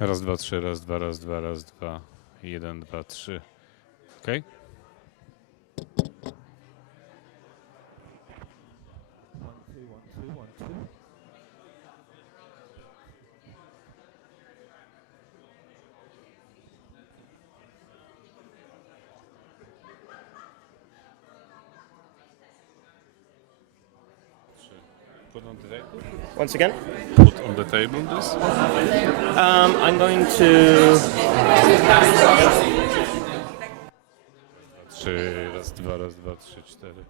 Raz, dwa, trzy, raz, dwa, raz, dwa, raz, dwa. 1, 2, 3. OK? Put on the table. Once again? Put on the table this. I'm going to... 3, raz, dwa, raz, dwa, 3, 4.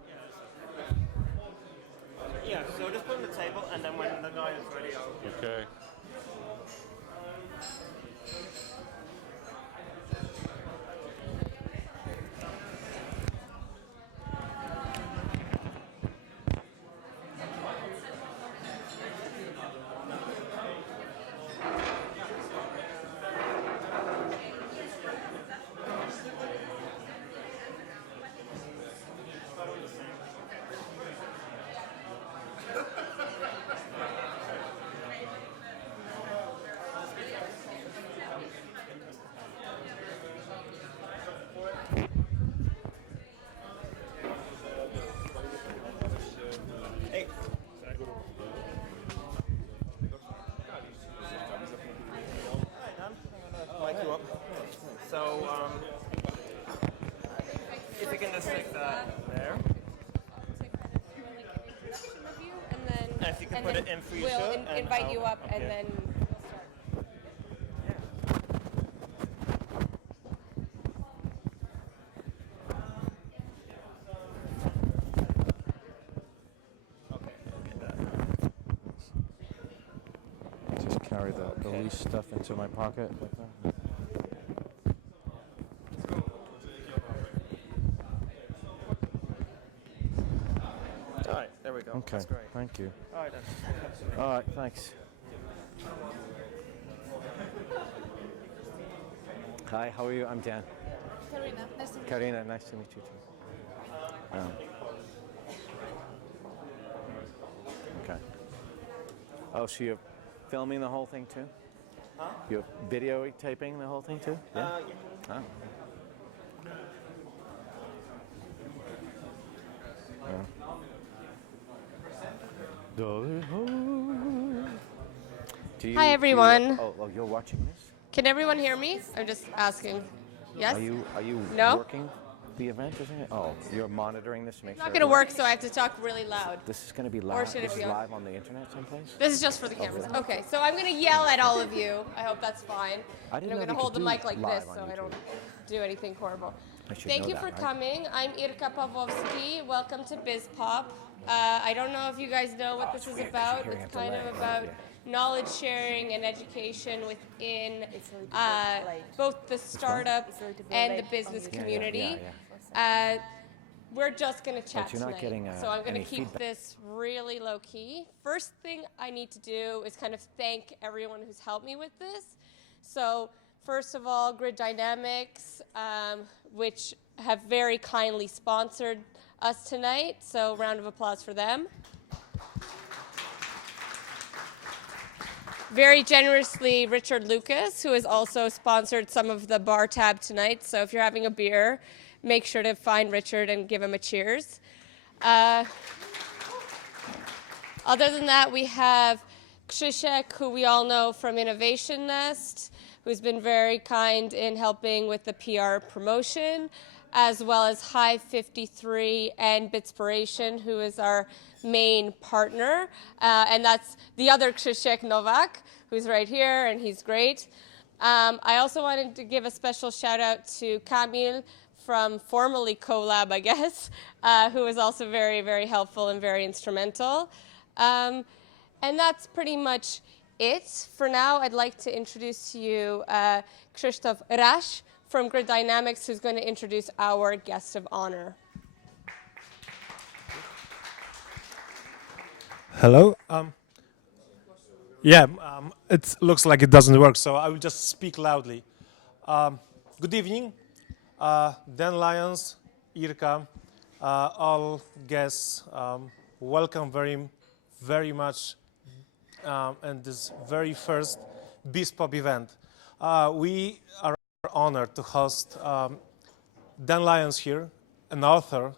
Yeah, so just put on the table and then when the guy is ready, I'll... OK. Hey. Hi, Dan. I'm going to mic you up. So, if you can just take that there. If you can put it in for your show. We'll invite you up and then Just carry the loose stuff into my pocket. Like that. All right, there we go. Okay, That's great. thank you. All right, then. All right, thanks. Hi, how are you? I'm Dan. Karina, nice to meet you. Karina, nice to meet you too. Okay. Oh, so you're filming the whole thing too? Huh? You're videotaping the whole thing too? Yeah. Oh. Hi, everyone. Oh, you're watching this? Can everyone hear me? I'm just asking. Yes? Are you No? working the event, isn't it? Oh, you're monitoring this to make It's sure. not going to work, so I have to talk really loud. This is going to be live. should it This is be on? live on the internet someplace. This is just for the cameras. Okay, so I'm going to yell at all of you. I hope that's fine. I And didn't I'm know going to we hold the could do mic like live this on so I don't YouTube. do anything horrible. I should Thank know you that, for right? coming. I'm Irka Pavlovsky. Welcome to BizPOP. I don't know if you guys know what this is weird 'cause about. you're hearing It's a kind delay, of about yeah. knowledge sharing and education within both the startup and the business community. We're just going to chat you're not tonight. getting, So I'm going any to keep feedback. this really low key. First thing I need to do is kind of thank everyone who's helped me with this. So first of all, Grid Dynamics, which have very kindly sponsored us tonight. So round of applause for them. Very generously, Richard Lucas, who has also sponsored some of the bar tab tonight. So if you're having a beer, make sure to find Richard and give him a cheers. Other than that, we have Krzysiek, who we all know from Innovation Nest, who's been very kind in helping with the PR promotion, as well as Hive 53 and Bitspiration, who is our main partner. And that's the other Krzysiek Nowak, who's right here, and he's great. I also wanted to give a special shout out to Kamil from formerly Collab, I guess, who was also very, very helpful and very instrumental. And that's pretty much it. For now, I'd like to introduce to you Krzysztof Raś from Grid Dynamics, who's going to introduce our guest of honor. Hello. It looks like it doesn't work, so I will just speak loudly. Good evening, Dan Lyons, Irka, all guests. Welcome very much in this very first BizPOP event. We are honored to host Dan Lyons here, an author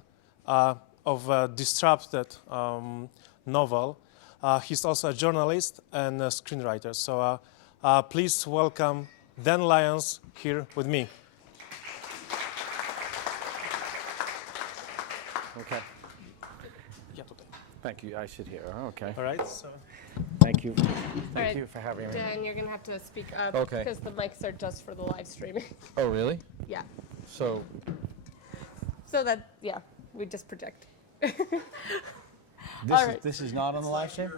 of a disrupted novel. He's also a journalist and a screenwriter. So please welcome Dan Lyons here with me. Okay. Thank you. I sit here. Okay. All right. So. Thank you. All Thank right, you for having me. Dan, you're going to have to speak up Okay. because the mics are just for the live streaming. Oh, really? Yeah. So, So that, yeah, we just project. this, All is, right. this is not on the live stream?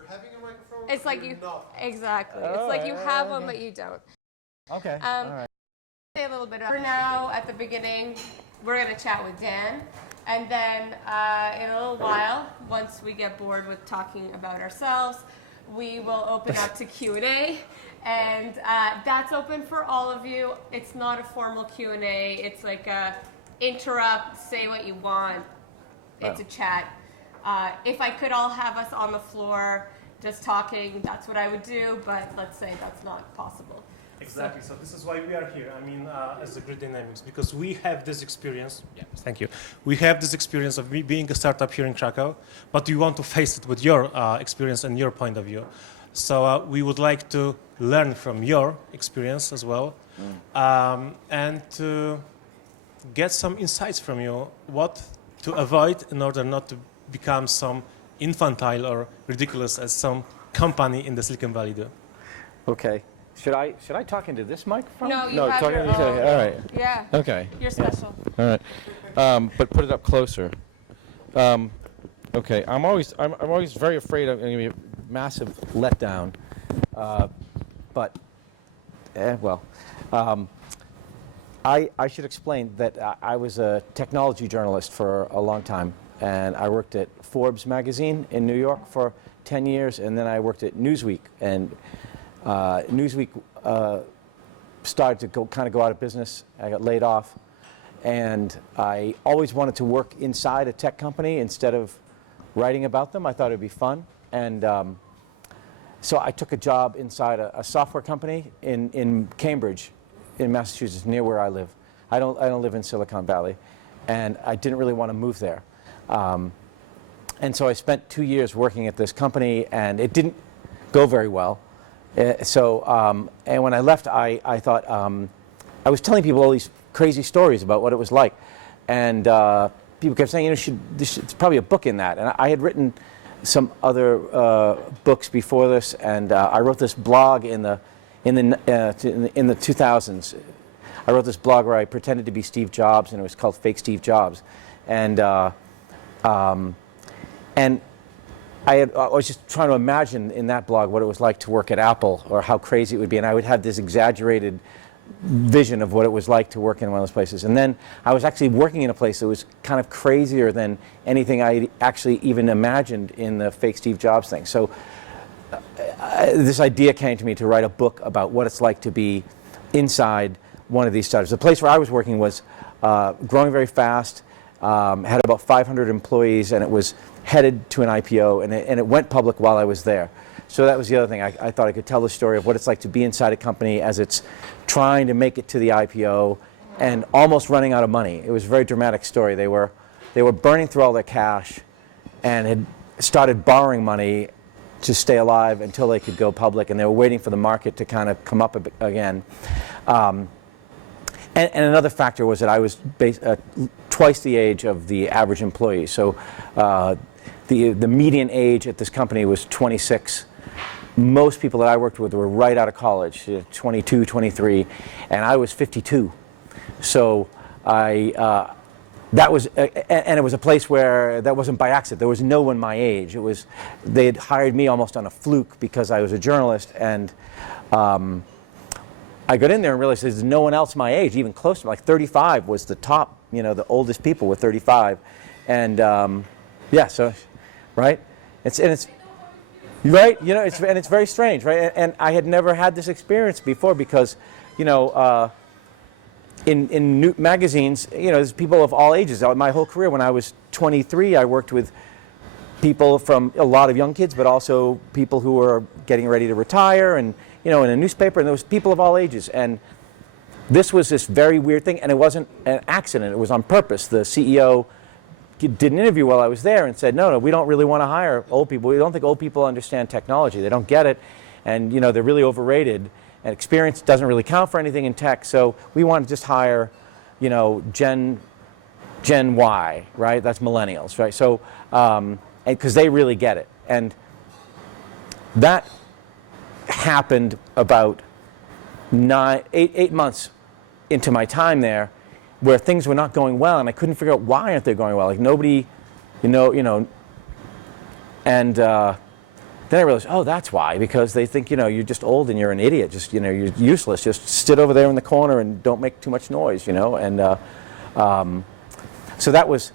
It's like you, exactly. It's like you have one, but you don't. Okay. Um, All right. Say a little bit. For now, at the beginning, we're going to chat with Dan. And then in a little while, once we get bored with talking about ourselves, we will open up to Q&A. And that's open for all of you. It's not a formal Q&A. It's like a interrupt, say what you want. It's a chat. If I could all have us on the floor just talking, that's what I would do. But let's say that's not possible. Exactly. So this is why we are here. I mean, as the Grid Dynamics, because we have this experience. Yeah. Thank you. We have this experience of being a startup here in Krakow, but we want to face it with your experience and your point of view. So we would like to learn from your experience as well, and to get some insights from you, what to avoid in order not to become some infantile or ridiculous as some company in the Silicon Valley do. Okay. Should I talk into this microphone? No, you have talking your to own. all right. Yeah. Okay. You're special. All right. But put it up closer. Okay. I'm always very afraid of going to be a massive letdown. But well, I should explain that I was a technology journalist for a long time, and I worked at Forbes magazine in New York for 10 years, and then I worked at Newsweek, and Newsweek started to kind of go out of business. I got laid off, and I always wanted to work inside a tech company instead of writing about them. I thought it'd be fun, and so I took a job inside a software company in Cambridge, in Massachusetts, near where I live. I don't live in Silicon Valley, and I didn't really want to move there. And so I spent 2 years working at this company, and it didn't go very well. And when I left, I thought, I was telling people all these crazy stories about what it was like. And people kept saying, there's probably a book in that. And I had written some other books before this, and I wrote this blog in the 2000s. I wrote this blog where I pretended to be Steve Jobs, and it was called Fake Steve Jobs. And I was just trying to imagine in that blog what it was like to work at Apple, or how crazy it would be. And I would have this exaggerated vision of what it was like to work in one of those places. And then I was actually working in a place that was kind of crazier than anything I actually even imagined in the Fake Steve Jobs thing. So this idea came to me to write a book about what it's like to be inside one of these startups. The place where I was working was growing very fast, had about 500 employees, and it was headed to an IPO, and it went public while I was there. So that was the other thing. I thought I could tell the story of what it's like to be inside a company as it's trying to make it to the IPO and almost running out of money. It was a very dramatic story. They were burning through all their cash and had started borrowing money to stay alive until they could go public, and they were waiting for the market to kind of come up again. And another factor was that I was twice the age of the average employee. So the median age at this company was 26. Most people that I worked with were right out of college, 22, 23, and I was 52. So that was, and it was a place where that wasn't by accident. There was no one my age. They had hired me almost on a fluke because I was a journalist, and I got in there and realized there's no one else my age, even close to like 35 was the top. The oldest people were 35, and yeah, so right, it's right, it's very strange, right? And I had never had this experience before because, in magazines, there's people of all ages. My whole career, when I was 23, I worked with people from a lot of young kids, but also people who were getting ready to retire and you know, in a newspaper, and there was people of all ages. And this was this very weird thing, and it wasn't an accident. It was on purpose. The CEO did an interview while I was there and said, no, we don't really want to hire old people. We don't think old people understand technology. They don't get it, and you know, they're really overrated, and experience doesn't really count for anything in tech. So we want to just hire, you know, Gen Y, right? That's millennials, right? So, because they really get it. And that happened about 8 months into my time there, where things were not going well, and I couldn't figure out why aren't they going well. Like nobody, you know, and then I realized, oh, that's why, because they think, you know, you're just old and you're an idiot, just, you know, you're useless, just sit over there in the corner and don't make too much noise, you know, and so that was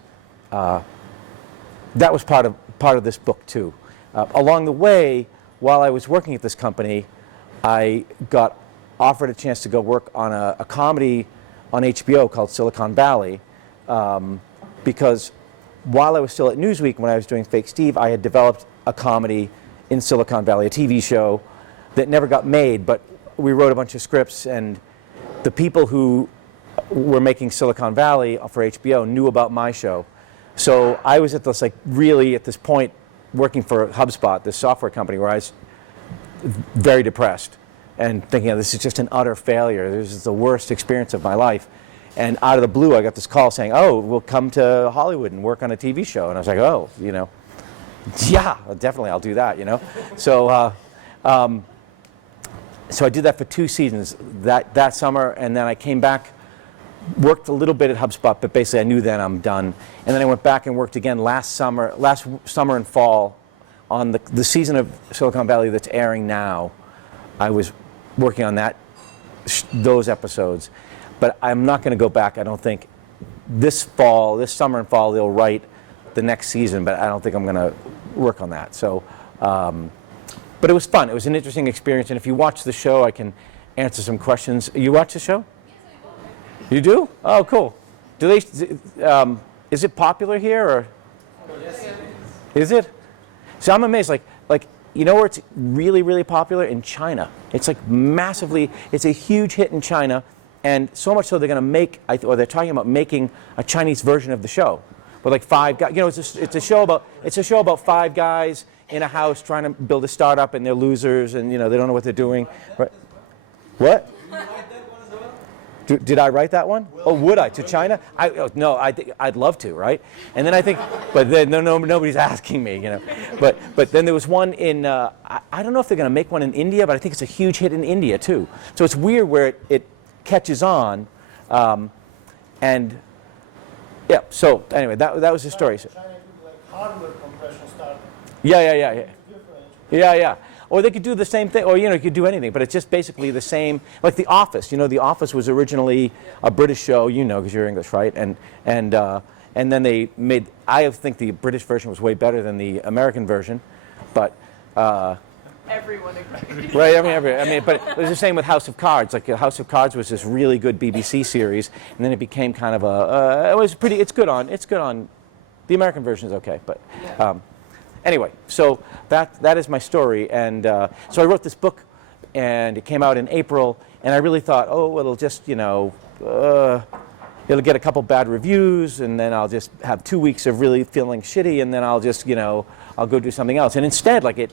part of this book too. Along the way, while I was working at this company, I got offered a chance to go work on a comedy on HBO called Silicon Valley, because while I was still at Newsweek, when I was doing Fake Steve, I had developed a comedy in Silicon Valley, a TV show that never got made, but we wrote a bunch of scripts, and the people who were making Silicon Valley for HBO knew about my show. So I was at this, like, really at this point working for HubSpot, this software company, where I was very depressed and thinking, oh, this is just an utter failure. This is the worst experience of my life. And out of the blue, I got this call saying, oh, we'll come to Hollywood and work on a TV show. And I was like, oh, you know, yeah, definitely, I'll do that, you know. So, so I did that for 2 seasons that summer, and then I came back, worked a little bit at HubSpot, but basically I knew then I'm done. And then I went back and worked again last summer and fall on the season of Silicon Valley that's airing now. I was working on those episodes, but I'm not going to go back. I don't think this summer and fall, they'll write the next season, but I don't think I'm going to work on that. So, but it was fun. It was an interesting experience, and if you watch the show, I can answer some questions. You watch the show? You do? Oh, cool. Do they? Is it popular here, or? Yes. Is it? So I'm amazed. Like you know where it's really, really popular? In China. It's like massively. It's a huge hit in China, and so much so they're going to make, or they're talking about making a Chinese version of the show, with like 5 guys. You know, it's a show about 5 guys in a house trying to build a startup, and they're losers, and you know they don't know what they're doing. Right? What? Did I write that one? Oh, would I? To China? No, I'd love to, right? And then I think, but then nobody's asking me, you know. But then there was one in, I don't know if they're going to make one in India, but I think it's a huge hit in India too. So it's weird where it catches on, and yeah. So anyway, that was the story. So, yeah. Or they could do the same thing, or you know, you could do anything, but it's just basically the same. Like The Office, you know, The Office was originally a British show, you know, because you're English, right? And then they made. I think the British version was way better than the American version, but. Everyone agrees. Right. I mean, but it was the same with House of Cards. Like House of Cards was this really good BBC series, and then it became kind of a. It was pretty. It's good on. The American version is okay, but. Anyway, so that is my story, and so I wrote this book, and it came out in April, and I really thought, oh, it'll just, you know, it'll get a couple bad reviews, and then I'll just have 2 weeks of really feeling shitty, and then I'll just, you know, I'll go do something else. And instead, like it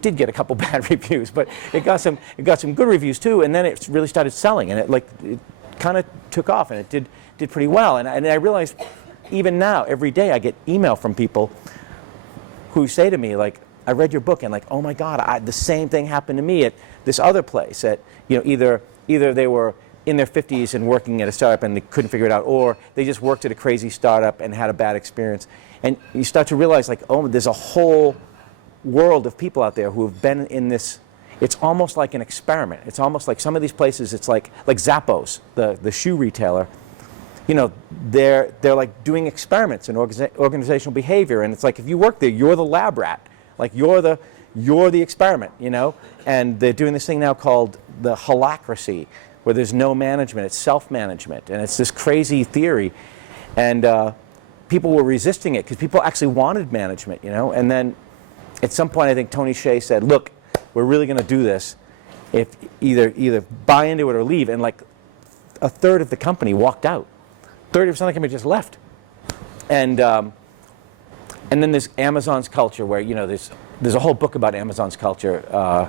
did get a couple bad reviews, but it got some good reviews too, and then it really started selling, and it kind of took off, and it did pretty well, and I realized even now, every day I get email from people who say to me, like, I read your book, and like, oh my God, the same thing happened to me at this other place. At, you know, either they were in their 50s and working at a startup and they couldn't figure it out, or they just worked at a crazy startup and had a bad experience. And you start to realize, like, oh, there's a whole world of people out there who have been in this. It's almost like an experiment. It's almost like some of these places, it's like Zappos, the shoe retailer. You know, they're like doing experiments in organizational behavior, and it's like if you work there, you're the lab rat, like you're the experiment, you know. And they're doing this thing now called the holacracy, where there's no management, it's self-management, and it's this crazy theory, and people were resisting it because people actually wanted management, you know. And then at some point, I think Tony Hsieh said, "Look, we're really going to do this," if either buy into it or leave. And like a third of the company walked out. 30% of the company just left. And then there's Amazon's culture, where there's a whole book about Amazon's culture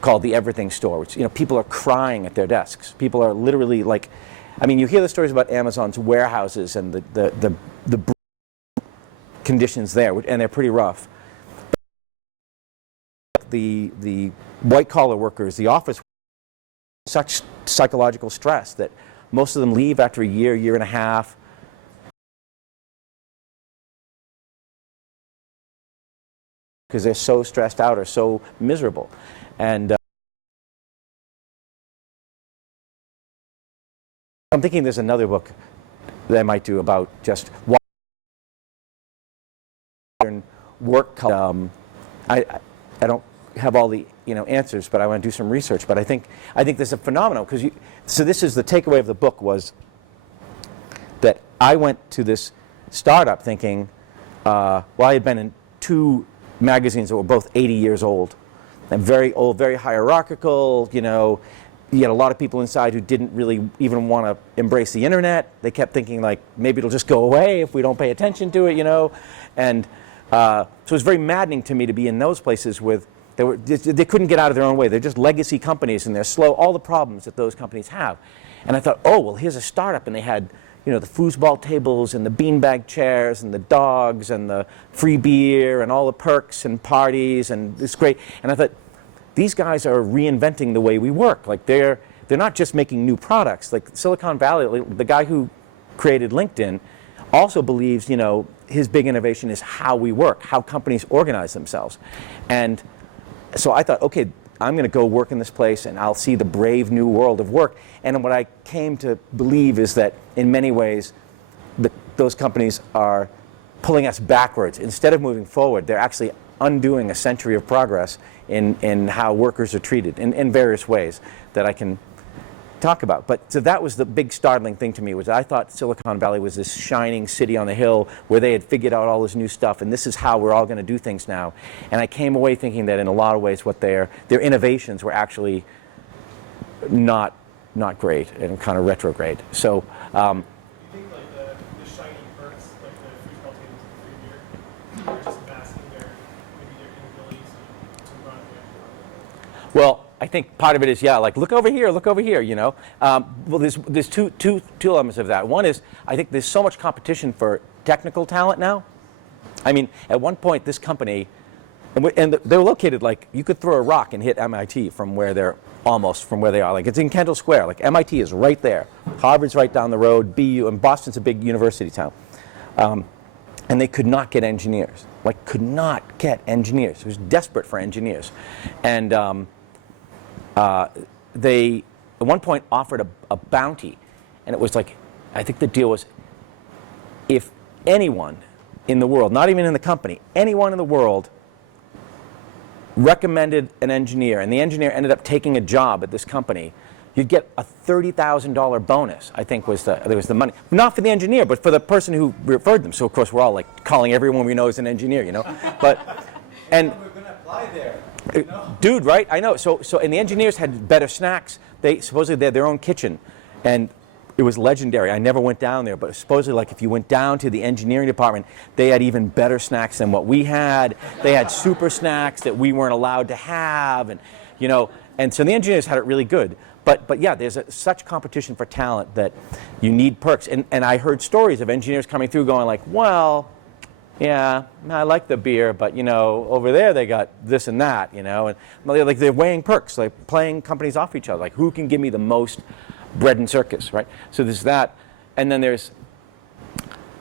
called The Everything Store, which people are crying at their desks. People are literally like, I mean, you hear the stories about Amazon's warehouses and the conditions there, and they're pretty rough. The white collar workers, the office, such psychological stress that most of them leave after a year and a half. Because they're so stressed out or so miserable. And I'm thinking there's another book that I might do about just modern work culture. I don't have all the answers, but I want to do some research. But I think there's a phenomenon, because so this is the takeaway of the book, was that I went to this startup thinking, I had been in 2 magazines that were both 80 years old and very old, very hierarchical. You had a lot of people inside who didn't really even want to embrace the internet. They kept thinking like, maybe it'll just go away if we don't pay attention to it, And so it was very maddening to me to be in those places they couldn't get out of their own way. They're just legacy companies, and they're slow, all the problems that those companies have. And I thought, oh, well, here's a startup, and they had the foosball tables and the beanbag chairs and the dogs and the free beer and all the perks and parties, and it's great. And I thought, these guys are reinventing the way we work. Like they're not just making new products. Like Silicon Valley, the guy who created LinkedIn also believes, his big innovation is how we work, how companies organize themselves. And so I thought, okay, I'm going to go work in this place and I'll see the brave new world of work. And what I came to believe is that in many ways, those companies are pulling us backwards. Instead of moving forward, they're actually undoing a century of progress in how workers are treated in various ways that I can talk about. But so that was the big startling thing to me, was I thought Silicon Valley was this shining city on the hill where they had figured out all this new stuff, and this is how we're all going to do things now. And I came away thinking that in a lot of ways what their innovations were actually not great and kind of retrograde. So You think like the shiny perks, like the foosball tables and the free beer, are just masking their inability to run the well, I think part of it is, like, look over here, Well, there's two elements of that. One is, I think there's so much competition for technical talent now. I mean, at one point, this company, and they're located, like, you could throw a rock and hit MIT from where they are. Like, it's in Kendall Square. Like, MIT is right there. Harvard's right down the road. BU, and Boston's a big university town. And they could not get engineers. Like, could not get engineers. It was desperate for engineers. And they, at one point, offered a bounty. And it was like, I think the deal was, if anyone in the world, not even in the company, anyone in the world recommended an engineer, and the engineer ended up taking a job at this company, you'd get a $30,000 bonus, I think was the money. Not for the engineer, but for the person who referred them. So, of course, we're all like calling everyone we know as an engineer, But, and we're going to apply there. Dude, right? I know. So, and the engineers had better snacks. They supposedly had their own kitchen, and it was legendary. I never went down there, but supposedly, like, if you went down to the engineering department, they had even better snacks than what we had. They had super snacks that we weren't allowed to have, and and so the engineers had it really good. But yeah, there's such competition for talent that you need perks. And I heard stories of engineers coming through going like, well, yeah, I like the beer, but over there they got this and that, and like they're weighing perks, like playing companies off each other, like who can give me the most bread and circus, right? So there's that, and then there's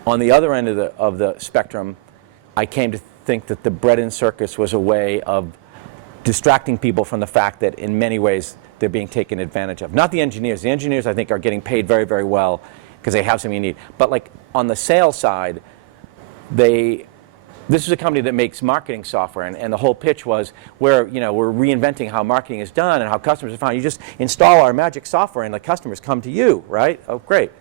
on the other end of the spectrum, I came to think that the bread and circus was a way of distracting people from the fact that in many ways they're being taken advantage of. Not the engineers. The engineers, I think, are getting paid very, very well because they have something you need. But like on the sales side, this is a company that makes marketing software, and the whole pitch was we're reinventing how marketing is done and how customers are found. You just install our magic software and the customers come to you, right? Oh, great.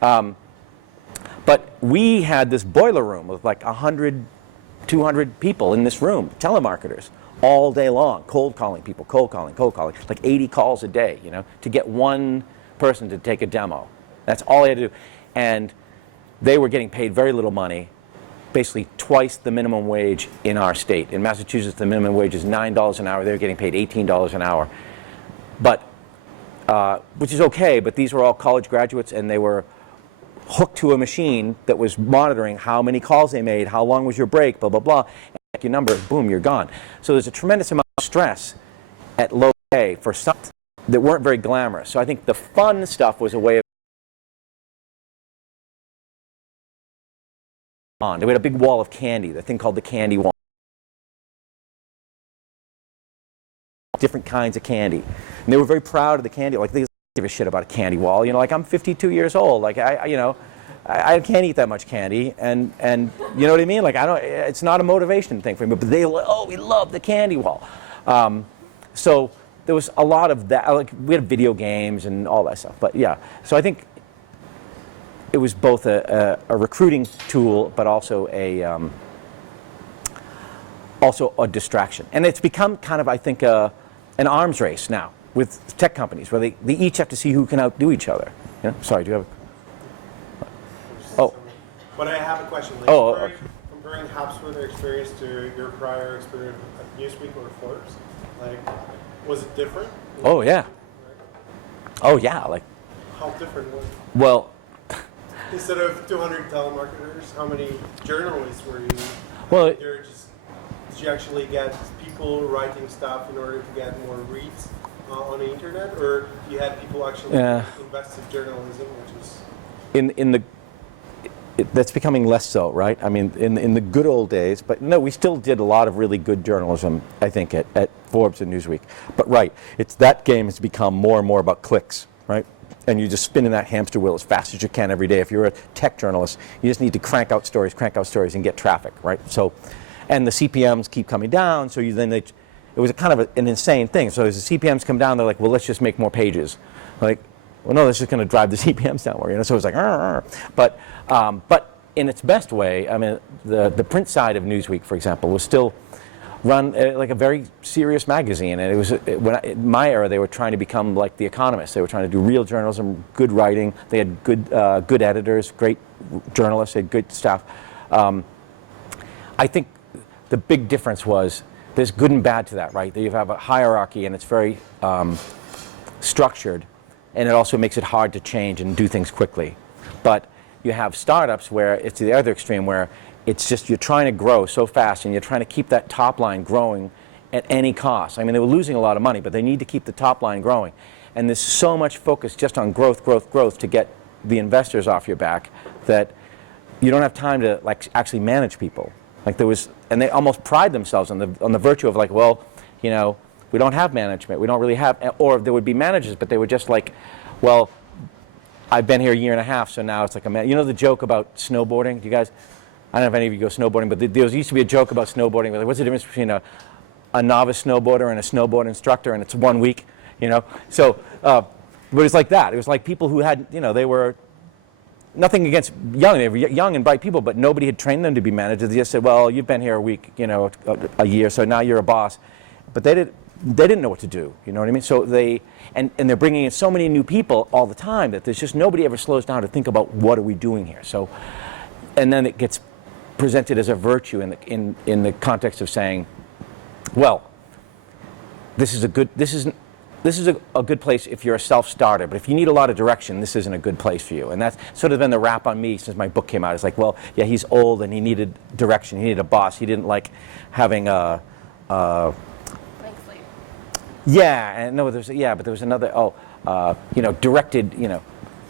But we had this boiler room with like 100 200 people in this room, telemarketers, all day long, cold calling people, cold calling, like 80 calls a day, you know, to get one person to take a demo. That's all I had to do. And they were getting paid very little money, basically twice the minimum wage in our state. In Massachusetts, the minimum wage is $9 an hour. They were getting paid $18 an hour. But, which is okay, but these were all college graduates, and they were hooked to a machine that was monitoring how many calls they made, how long was your break, blah, blah, blah. And your number, boom, you're gone. So there's a tremendous amount of stress at low pay for some that weren't very glamorous. So I think the fun stuff was a way of on. They had a big wall of candy, the thing called the candy wall. Different kinds of candy. And they were very proud of the candy. Like, they didn't give a shit about a candy wall. You know, like, I'm 52 years old. Like, I can't eat that much candy. And you know what I mean? Like, it's not a motivation thing for me. But they were like, oh, we love the candy wall. So there was a lot of that. Like, we had video games and all that stuff. But yeah, so I think it was both a recruiting tool, but also a distraction. And it's become kind of, I think, an arms race now with tech companies, where they each have to see who can outdo each other. You know? Sorry, do you have a... Oh. But I have a question. Like, comparing HubSpot experience to your prior experience at Newsweek or Forbes, like, was it different? Oh, yeah. Oh, yeah. Like, how different was it? Well, instead of 200 telemarketers, how many journalists were you? Well, did you actually get people writing stuff in order to get more reads on the internet, or you had people actually invest in journalism, which is that's becoming less so, right? I mean, in the good old days, but no, we still did a lot of really good journalism, I think, at Forbes and Newsweek. But right, that game has become more and more about clicks, right? And you just spin in that hamster wheel as fast as you can every day. If you're a tech journalist, you just need to crank out stories, and get traffic, right? So, and the CPMs keep coming down, so it was a kind of an insane thing. So as the CPMs come down, they're like, well, let's just make more pages. Like, well, no, that's just going to drive the CPMs down more, you know? So it was like, arr, arr. But in its best way, I mean, the print side of Newsweek, for example, was still run like a very serious magazine. And it was, in my era, they were trying to become like The Economist. They were trying to do real journalism, good writing. They had good editors, great journalists, they had good staff. I think the big difference was there's good and bad to that, right? You have a hierarchy, and it's very structured, and it also makes it hard to change and do things quickly. But you have startups where it's the other extreme, where it's just you're trying to grow so fast, and you're trying to keep that top line growing at any cost. I mean, they were losing a lot of money, but they need to keep the top line growing. And there's so much focus just on growth to get the investors off your back that you don't have time to like actually manage people. Like there was, and they almost pride themselves on the virtue of like, well, you know, we don't have management, we don't really have, or there would be managers, but they were just like, well, I've been here a year and a half, so now it's like you know the joke about snowboarding? Do you guys, I don't know if any of you go snowboarding, but there used to be a joke about snowboarding. Like, what's the difference between a novice snowboarder and a snowboard instructor? And it's 1 week, you know. So, but it's like that. It was like people who had, you know, they were nothing against they were young and bright people, but nobody had trained them to be managers. They just said, well, you've been here a week, you know, a year, so now you're a boss. But they didn't know what to do, you know what I mean? So and they're bringing in so many new people all the time that there's just nobody ever slows down to think about what are we doing here. So, and then it gets presented as a virtue in the context of saying, well, this is a good place if you're a self-starter, but if you need a lot of direction, this isn't a good place for you. And that's sort of been the rap on me since my book came out. It's like, well, yeah, he's old and he needed direction. He needed a boss. He didn't like having a yeah, and no, but there was another, you know, directed, you know,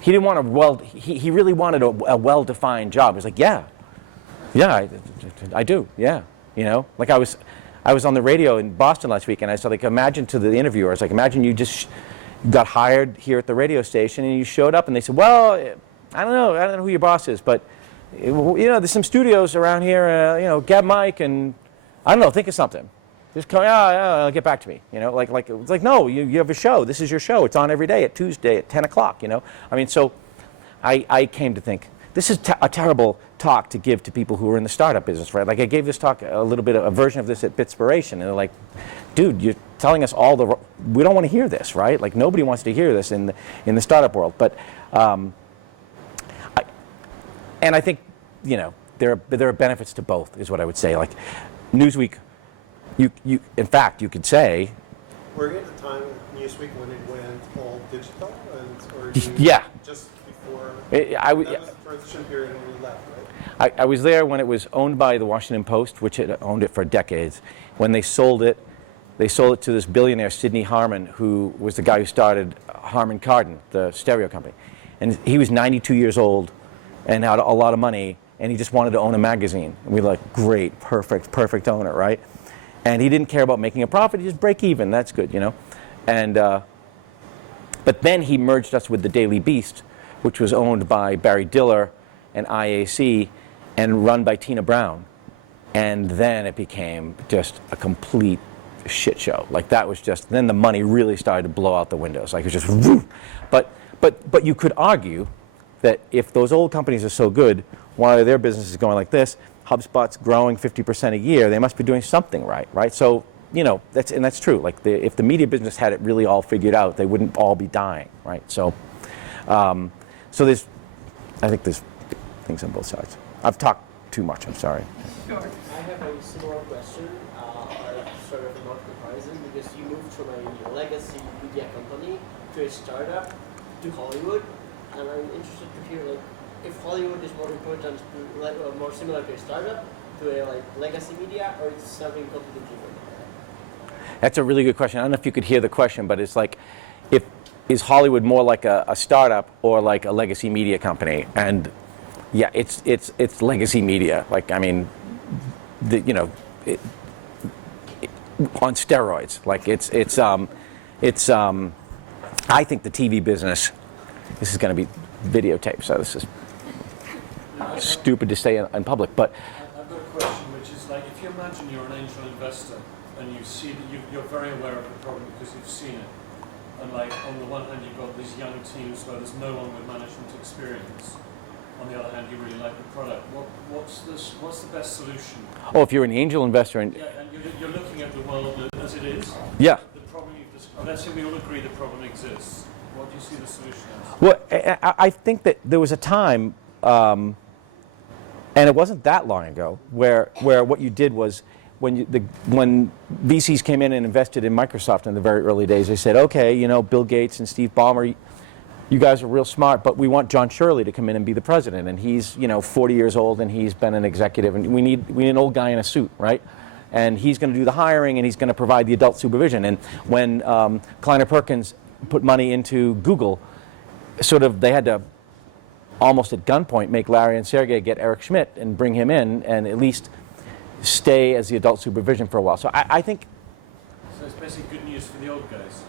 he didn't want he really wanted a well-defined job. He was like, yeah, I do, yeah, you know, like I was on the radio in Boston last week, and I said, like, imagine to the interviewer, I was like, imagine you just got hired here at the radio station, and you showed up, and they said, well, I don't know who your boss is, but, you know, there's some studios around here, you know, get Mike, and I don't know, think of something. Just come, get back to me, you know, it's like, no, you have a show, this is your show, it's on every day at Tuesday at 10 o'clock, you know. I mean, so I came to think, this is a terrible talk to give to people who are in the startup business, right? Like I gave this talk a little bit, a version of this at Bitspiration, and they're like, dude, you're telling us we don't want to hear this, right? Like nobody wants to hear this in the startup world. But, I think, there are benefits to both, is what I would say. Like Newsweek, in fact, you could say. Were you at the time in Newsweek when it went all digital, or yeah, just before? That was the transition period when you left, right? I was there when it was owned by the Washington Post, which had owned it for decades. When they sold it to this billionaire, Sidney Harman, who was the guy who started Harman Kardon, the stereo company. And he was 92 years old and had a lot of money, and he just wanted to own a magazine. And we were like, great, perfect owner, right? And he didn't care about making a profit, he just break even, that's good, And, but then he merged us with the Daily Beast, which was owned by Barry Diller and IAC and run by Tina Brown. And then it became just a complete shit show. Like that was just, then the money really started to blow out the windows. Like it was just, woof. But you could argue that if those old companies are so good, why are their businesses going like this? HubSpot's growing 50% a year. They must be doing something right? So, that's true. Like if the media business had it really all figured out, they wouldn't all be dying, right? So, I think there's things on both sides. I've talked too much, I'm sorry. Sure. I have a similar question, or sort of not comparison, because you moved from a legacy media company to a startup to Hollywood, and I'm interested to hear if Hollywood is more important, more similar to a startup, to a legacy media, or it's something completely different. That's a really good question. I don't know if you could hear the question, but it's like, is Hollywood more like a startup or like a legacy media company? And yeah, it's legacy media. Like I mean, on steroids. Like it's I think the TV business. This is going to be videotaped, so this is stupid to say in public. But I've got a question, which is like, if you imagine you're an angel investor and you see that you're very aware of the problem because you've seen it, and like on the one hand you've got these young teams where there's no one with management experience. On the other hand, you really like the product. What's the best solution? Oh, if you're an angel investor and you're looking at the world as it is. Yeah. The problem you've described. Let's say we all agree the problem exists. What do you see the solution as? Well, I think that there was a time, and it wasn't that long ago, where what you did was when VCs came in and invested in Microsoft in the very early days, they said, okay, Bill Gates and Steve Ballmer, you guys are real smart, but we want John Shirley to come in and be the president, and he's 40 years old and he's been an executive, and we need an old guy in a suit, right? And he's going to do the hiring and he's going to provide the adult supervision. And when Kleiner Perkins put money into Google, sort of they had to almost at gunpoint make Larry and Sergey get Eric Schmidt and bring him in and at least stay as the adult supervision for a while. So I think. So it's basically good news for the old guys.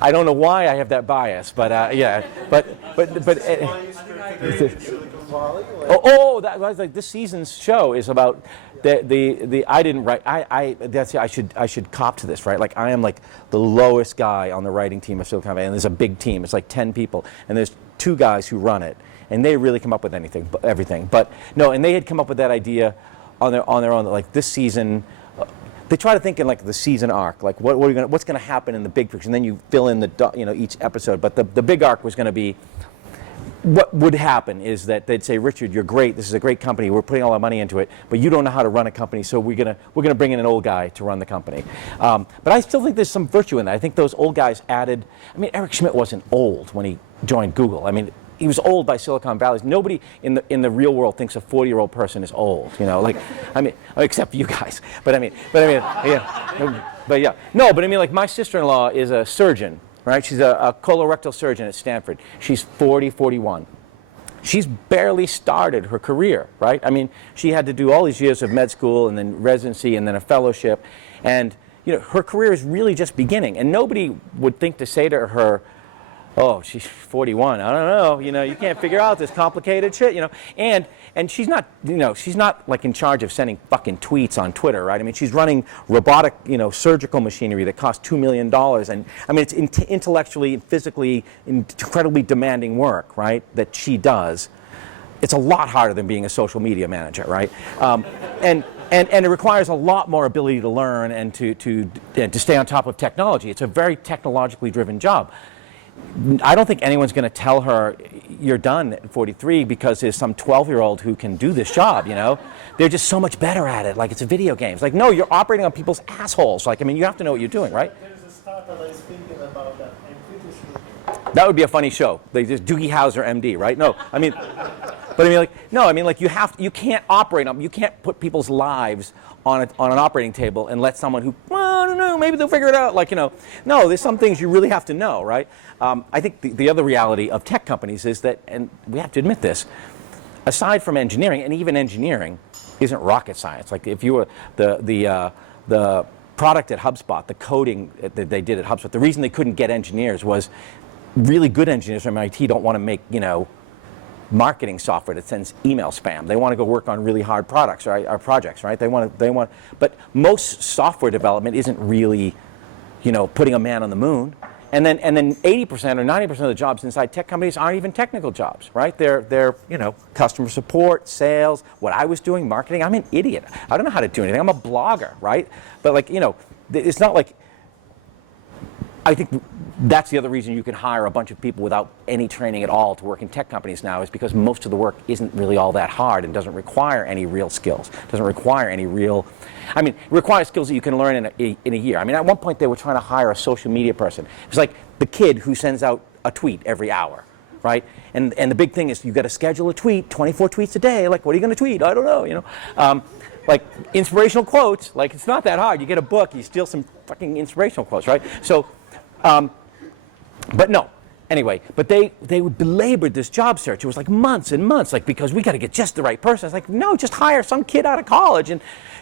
I don't know why I have that bias, but yeah, but. That was like this season's show is about the I didn't write I should cop to this, right? Like I am like the lowest guy on the writing team of Silcon Valley, and there's a big team. It's like 10 people, and there's 2 guys who run it, and they really come up with everything. But no, and they had come up with that idea on their own. Like this season. They try to think in like the season arc, like what's going to happen in the big picture, and then you fill in each episode. But the big arc was going to be what would happen is that they'd say, Richard, you're great. This is a great company. We're putting all our money into it, but you don't know how to run a company, so we're gonna bring in an old guy to run the company. But I still think there's some virtue in that. I think those old guys added. I mean, Eric Schmidt wasn't old when he joined Google. I mean, he was old by Silicon Valley. Nobody in the real world thinks a 40-year-old person is old. Like I mean, except you guys. But I mean, yeah. But yeah, no. But I mean, like my sister-in-law is a surgeon. Right? She's a colorectal surgeon at Stanford. She's 41. She's barely started her career, right? I mean, she had to do all these years of med school and then residency and then a fellowship. And, her career is really just beginning. And nobody would think to say to her, oh, she's 41. I don't know. You can't figure out this complicated shit. And she's not. She's not like in charge of sending fucking tweets on Twitter, right? I mean, she's running robotic, surgical machinery that costs $2 million. And I mean, it's intellectually and physically incredibly demanding work, right? That she does. it's a lot harder than being a social media manager, right? And it requires a lot more ability to learn and to stay on top of technology. It's a very technologically driven job. I don't think anyone's going to tell her you're done at 43 because there's some 12-year-old who can do this job, you know? They're just so much better at it, like it's a video game. It's like, no, you're operating on people's assholes. Like, I mean, you have to know what you're doing, right? There's a startup that is thinking about that. I'm pretty sure. That would be a funny show. They just Doogie Howser, MD, right? No, I mean, but I mean, like, no, I mean, like, you can't operate on, you can't put people's lives on an operating table and let someone who, well, I don't know, maybe they'll figure it out. Like, you know, no, there's some things you really have to know, right? I think the other reality of tech companies is that, and we have to admit this, aside from engineering, and even engineering isn't rocket science. Like, if you were the product at HubSpot, the coding that they did at HubSpot, the reason they couldn't get engineers was really good engineers from MIT don't want to make, you know, marketing software that sends email spam. They want to go work on really hard products, right, or projects, right? They want, but most software development isn't really, you know, putting a man on the moon. And then 80% or 90% of the jobs inside tech companies aren't even technical jobs, right? They're you know, customer support, sales, what I was doing, marketing. I'm an idiot. I don't know how to do anything. I'm a blogger, right? But like, you know, it's not like, I think that's the other reason you can hire a bunch of people without any training at all to work in tech companies now, is because most of the work isn't really all that hard and doesn't require any real skills. Doesn't require any real, I mean, it requires skills that you can learn in a year. I mean, at one point they were trying to hire a social media person. It was like the kid who sends out a tweet every hour, right? And the big thing is you got to schedule a tweet, 24 tweets a day. Like, what are you going to tweet? I don't know, you know. Like inspirational quotes, like it's not that hard. You get a book, you steal some fucking inspirational quotes, right? So, but no, anyway, but they belabored this job search. It was like months and months, like, because we got to get just the right person. It's like, no, just hire some kid out of college, and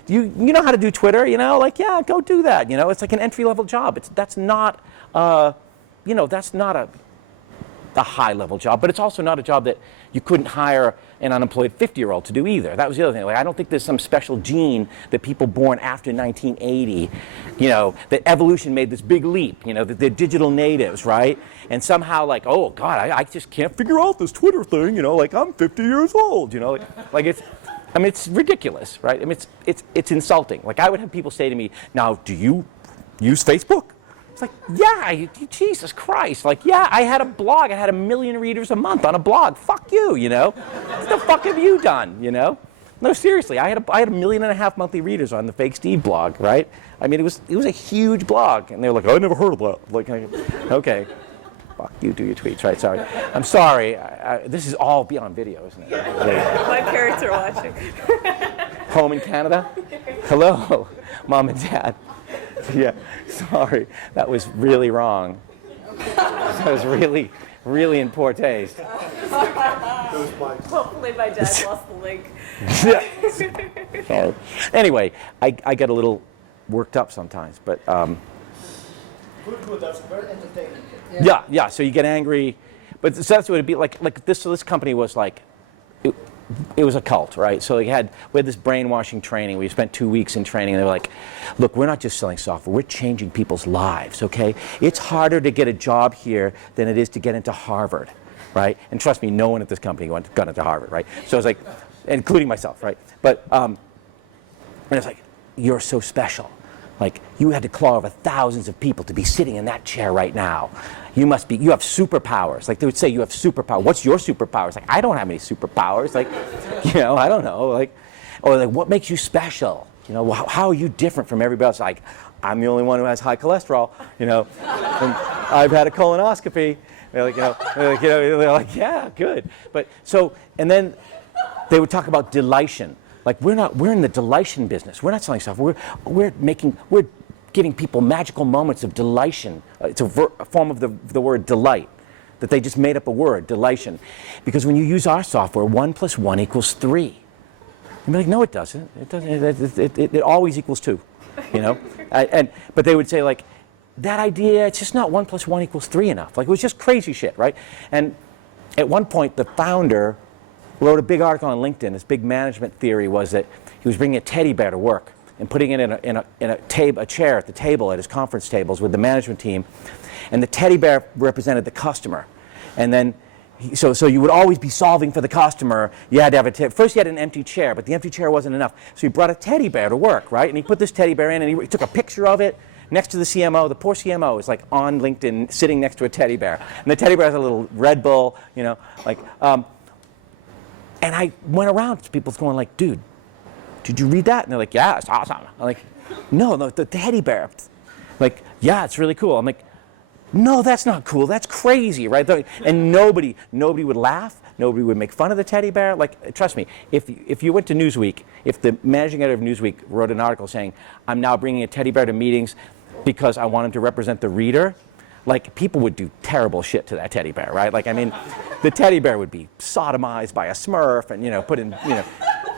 you know how to do Twitter, you know, like, yeah, go do that, you know. It's like an entry-level job. That's not, you know, that's not a high-level job, but it's also not a job that you couldn't hire an unemployed 50-year-old to do either. That was the other thing. Like, I don't think there's some special gene that people born after 1980, you know, that evolution made this big leap, you know, that they're digital natives, right? And somehow, like, oh, God, I just can't figure out this Twitter thing, you know, like, I'm 50 years old, you know, like it's, I mean, it's ridiculous, right? I mean, it's insulting. Like, I would have people say to me, now, do you use Facebook? It's like, yeah, Jesus Christ. Like, yeah, I had a blog. I had 1 million readers a month on a blog. Fuck you, you know? What the fuck have you done, you know? No, seriously, I had 1.5 million monthly readers on the Fake Steve blog, right? I mean, it was a huge blog. And they were like, I never heard of that. Like, okay. Fuck you, do your tweets, right? Sorry. I'm sorry. This is all beyond video, isn't it? My parents are watching. Home in Canada? Hello, Mom and Dad. Yeah, sorry. That was really wrong. That was really, really in poor taste. Hopefully my dad lost the link. Sorry. Anyway, I get a little worked up sometimes, but Good. That's very entertaining. yeah. So you get angry, but so that's what it'd be like. Like this. So this company was like, it was a cult, right? So we had this brainwashing training. We spent 2 weeks in training, and they were like, look, we're not just selling software. We're changing people's lives. Okay, it's harder to get a job here than it is to get into Harvard, right? And trust me, no one at this company got into Harvard, right? So it's like, including myself, right? But and it's like, you're so special. Like, you had to claw over thousands of people to be sitting in that chair right now. You have superpowers. Like, they would say you have superpower. What's your superpowers? Like, I don't have any superpowers. Like, you know, I don't know. Like, or like, what makes you special? You know, how are you different from everybody else? Like, I'm the only one who has high cholesterol, you know, and I've had a colonoscopy. They're like, they're like, yeah, good. But so, and then they would talk about delition. Like, we're in the delition business. We're not selling software. We're giving people magical moments of delition. It's a form of the word delight, that they just made up a word, delition. Because when you use our software, 1 + 1 = 3. You'd be like, no, it doesn't. It doesn't. It always equals 2, you know? But they would say, like, that idea, it's just not 1 + 1 = 3 enough. Like, it was just crazy shit, right? And at one point, the founder wrote a big article on LinkedIn. His big management theory was that he was bringing a teddy bear to work and putting it in a chair at the table at his conference tables with the management team, and the teddy bear represented the customer, and then So you would always be solving for the customer. You had to have first you had an empty chair, but the empty chair wasn't enough. So he brought a teddy bear to work, right? And he put this teddy bear in, and he took a picture of it next to the CMO. The poor CMO is like on LinkedIn sitting next to a teddy bear. And the teddy bear has a little Red Bull, you know, like, and I went around to people going like, dude, did you read that? And they're like, yeah, it's awesome. I'm like, no, the teddy bear. Like, yeah, it's really cool. I'm like, no, that's not cool. That's crazy, right? And nobody would laugh. Nobody would make fun of the teddy bear. Like, trust me, if you went to Newsweek, if the managing editor of Newsweek wrote an article saying, I'm now bringing a teddy bear to meetings because I want him to represent the reader, like, people would do terrible shit to that teddy bear, right? Like, I mean, the teddy bear would be sodomized by a Smurf and, you know, put in, you know,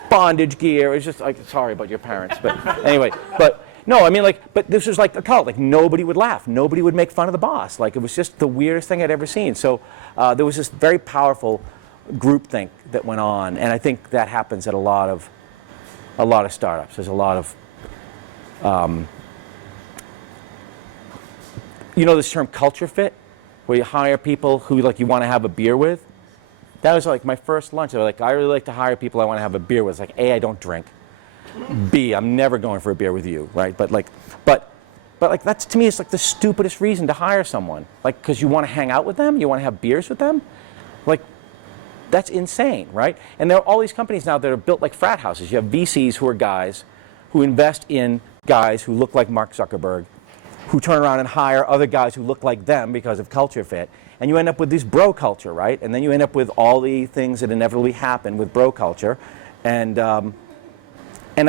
bondage gear. It's just like, sorry about your parents, but anyway, but no, I mean, like, but this was like a cult. Like, nobody would laugh. Nobody would make fun of the boss. Like, it was just the weirdest thing I'd ever seen. So there was this very powerful groupthink that went on, and I think that happens at a lot of startups. There's a lot of, you know, this term culture fit, where you hire people who like you want to have a beer with. That was like my first lunch. I was like, I really like to hire people I want to have a beer with. It's like, A, I don't drink. B, I'm never going for a beer with you, right? But like that's, to me, it's like the stupidest reason to hire someone. Like, because you want to hang out with them, you want to have beers with them. Like, that's insane, right? And there are all these companies now that are built like frat houses. You have VCs who are guys who invest in guys who look like Mark Zuckerberg, who turn around and hire other guys who look like them because of culture fit. And you end up with this bro culture, right? And then you end up with all the things that inevitably happen with bro culture. And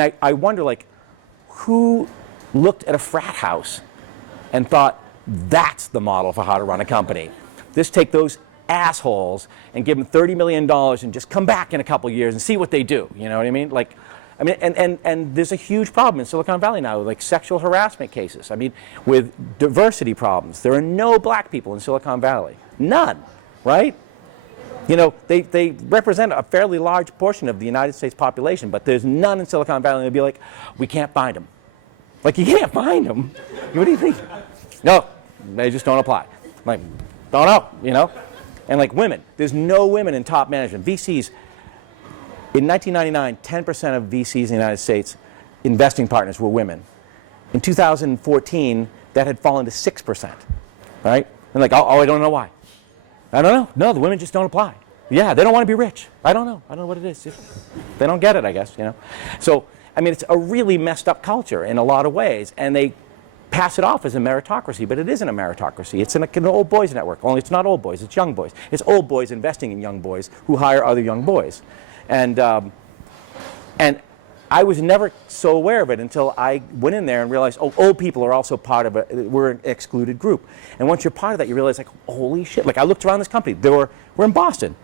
I wonder, like, who looked at a frat house and thought, that's the model for how to run a company. Just take those assholes and give them $30 million and just come back in a couple years and see what they do. You know what I mean? Like, I mean, and there's a huge problem in Silicon Valley now with like sexual harassment cases. I mean, with diversity problems. There are no black people in Silicon Valley. None, right? You know, they represent a fairly large portion of the United States population, but there's none in Silicon Valley. They'll be like, we can't find them. Like, you can't find them? What do you think? No, they just don't apply. Like, don't know, you know? And like women, there's no women in top management. VCs, in 1999, 10% of VCs in the United States, investing partners, were women. In 2014, that had fallen to 6%, right? And like, oh, I don't know why. I don't know. No, the women just don't apply. Yeah, they don't want to be rich. I don't know what it is. They don't get it, I guess, you know. So, I mean, it's a really messed up culture in a lot of ways, and they pass it off as a meritocracy, but it isn't a meritocracy. It's an old boys network, only it's not old boys, it's young boys. It's old boys investing in young boys who hire other young boys. And I was never so aware of it until I went in there and realized, oh, old people are also part of it. We're an excluded group. And once you're part of that, you realize, like, holy shit. Like, I looked around this company. We're in Boston.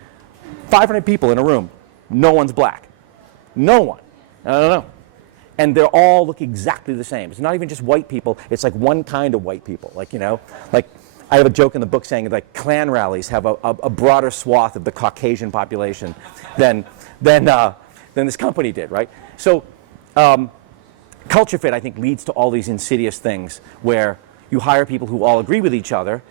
500 people in a room. No one's black. No one. I don't know. And they all look exactly the same. It's not even just white people. It's like one kind of white people. Like, you know, like I have a joke in the book saying like Klan rallies have a broader swath of the Caucasian population than this company did, right? So culture fit, I think, leads to all these insidious things where you hire people who all agree with each other,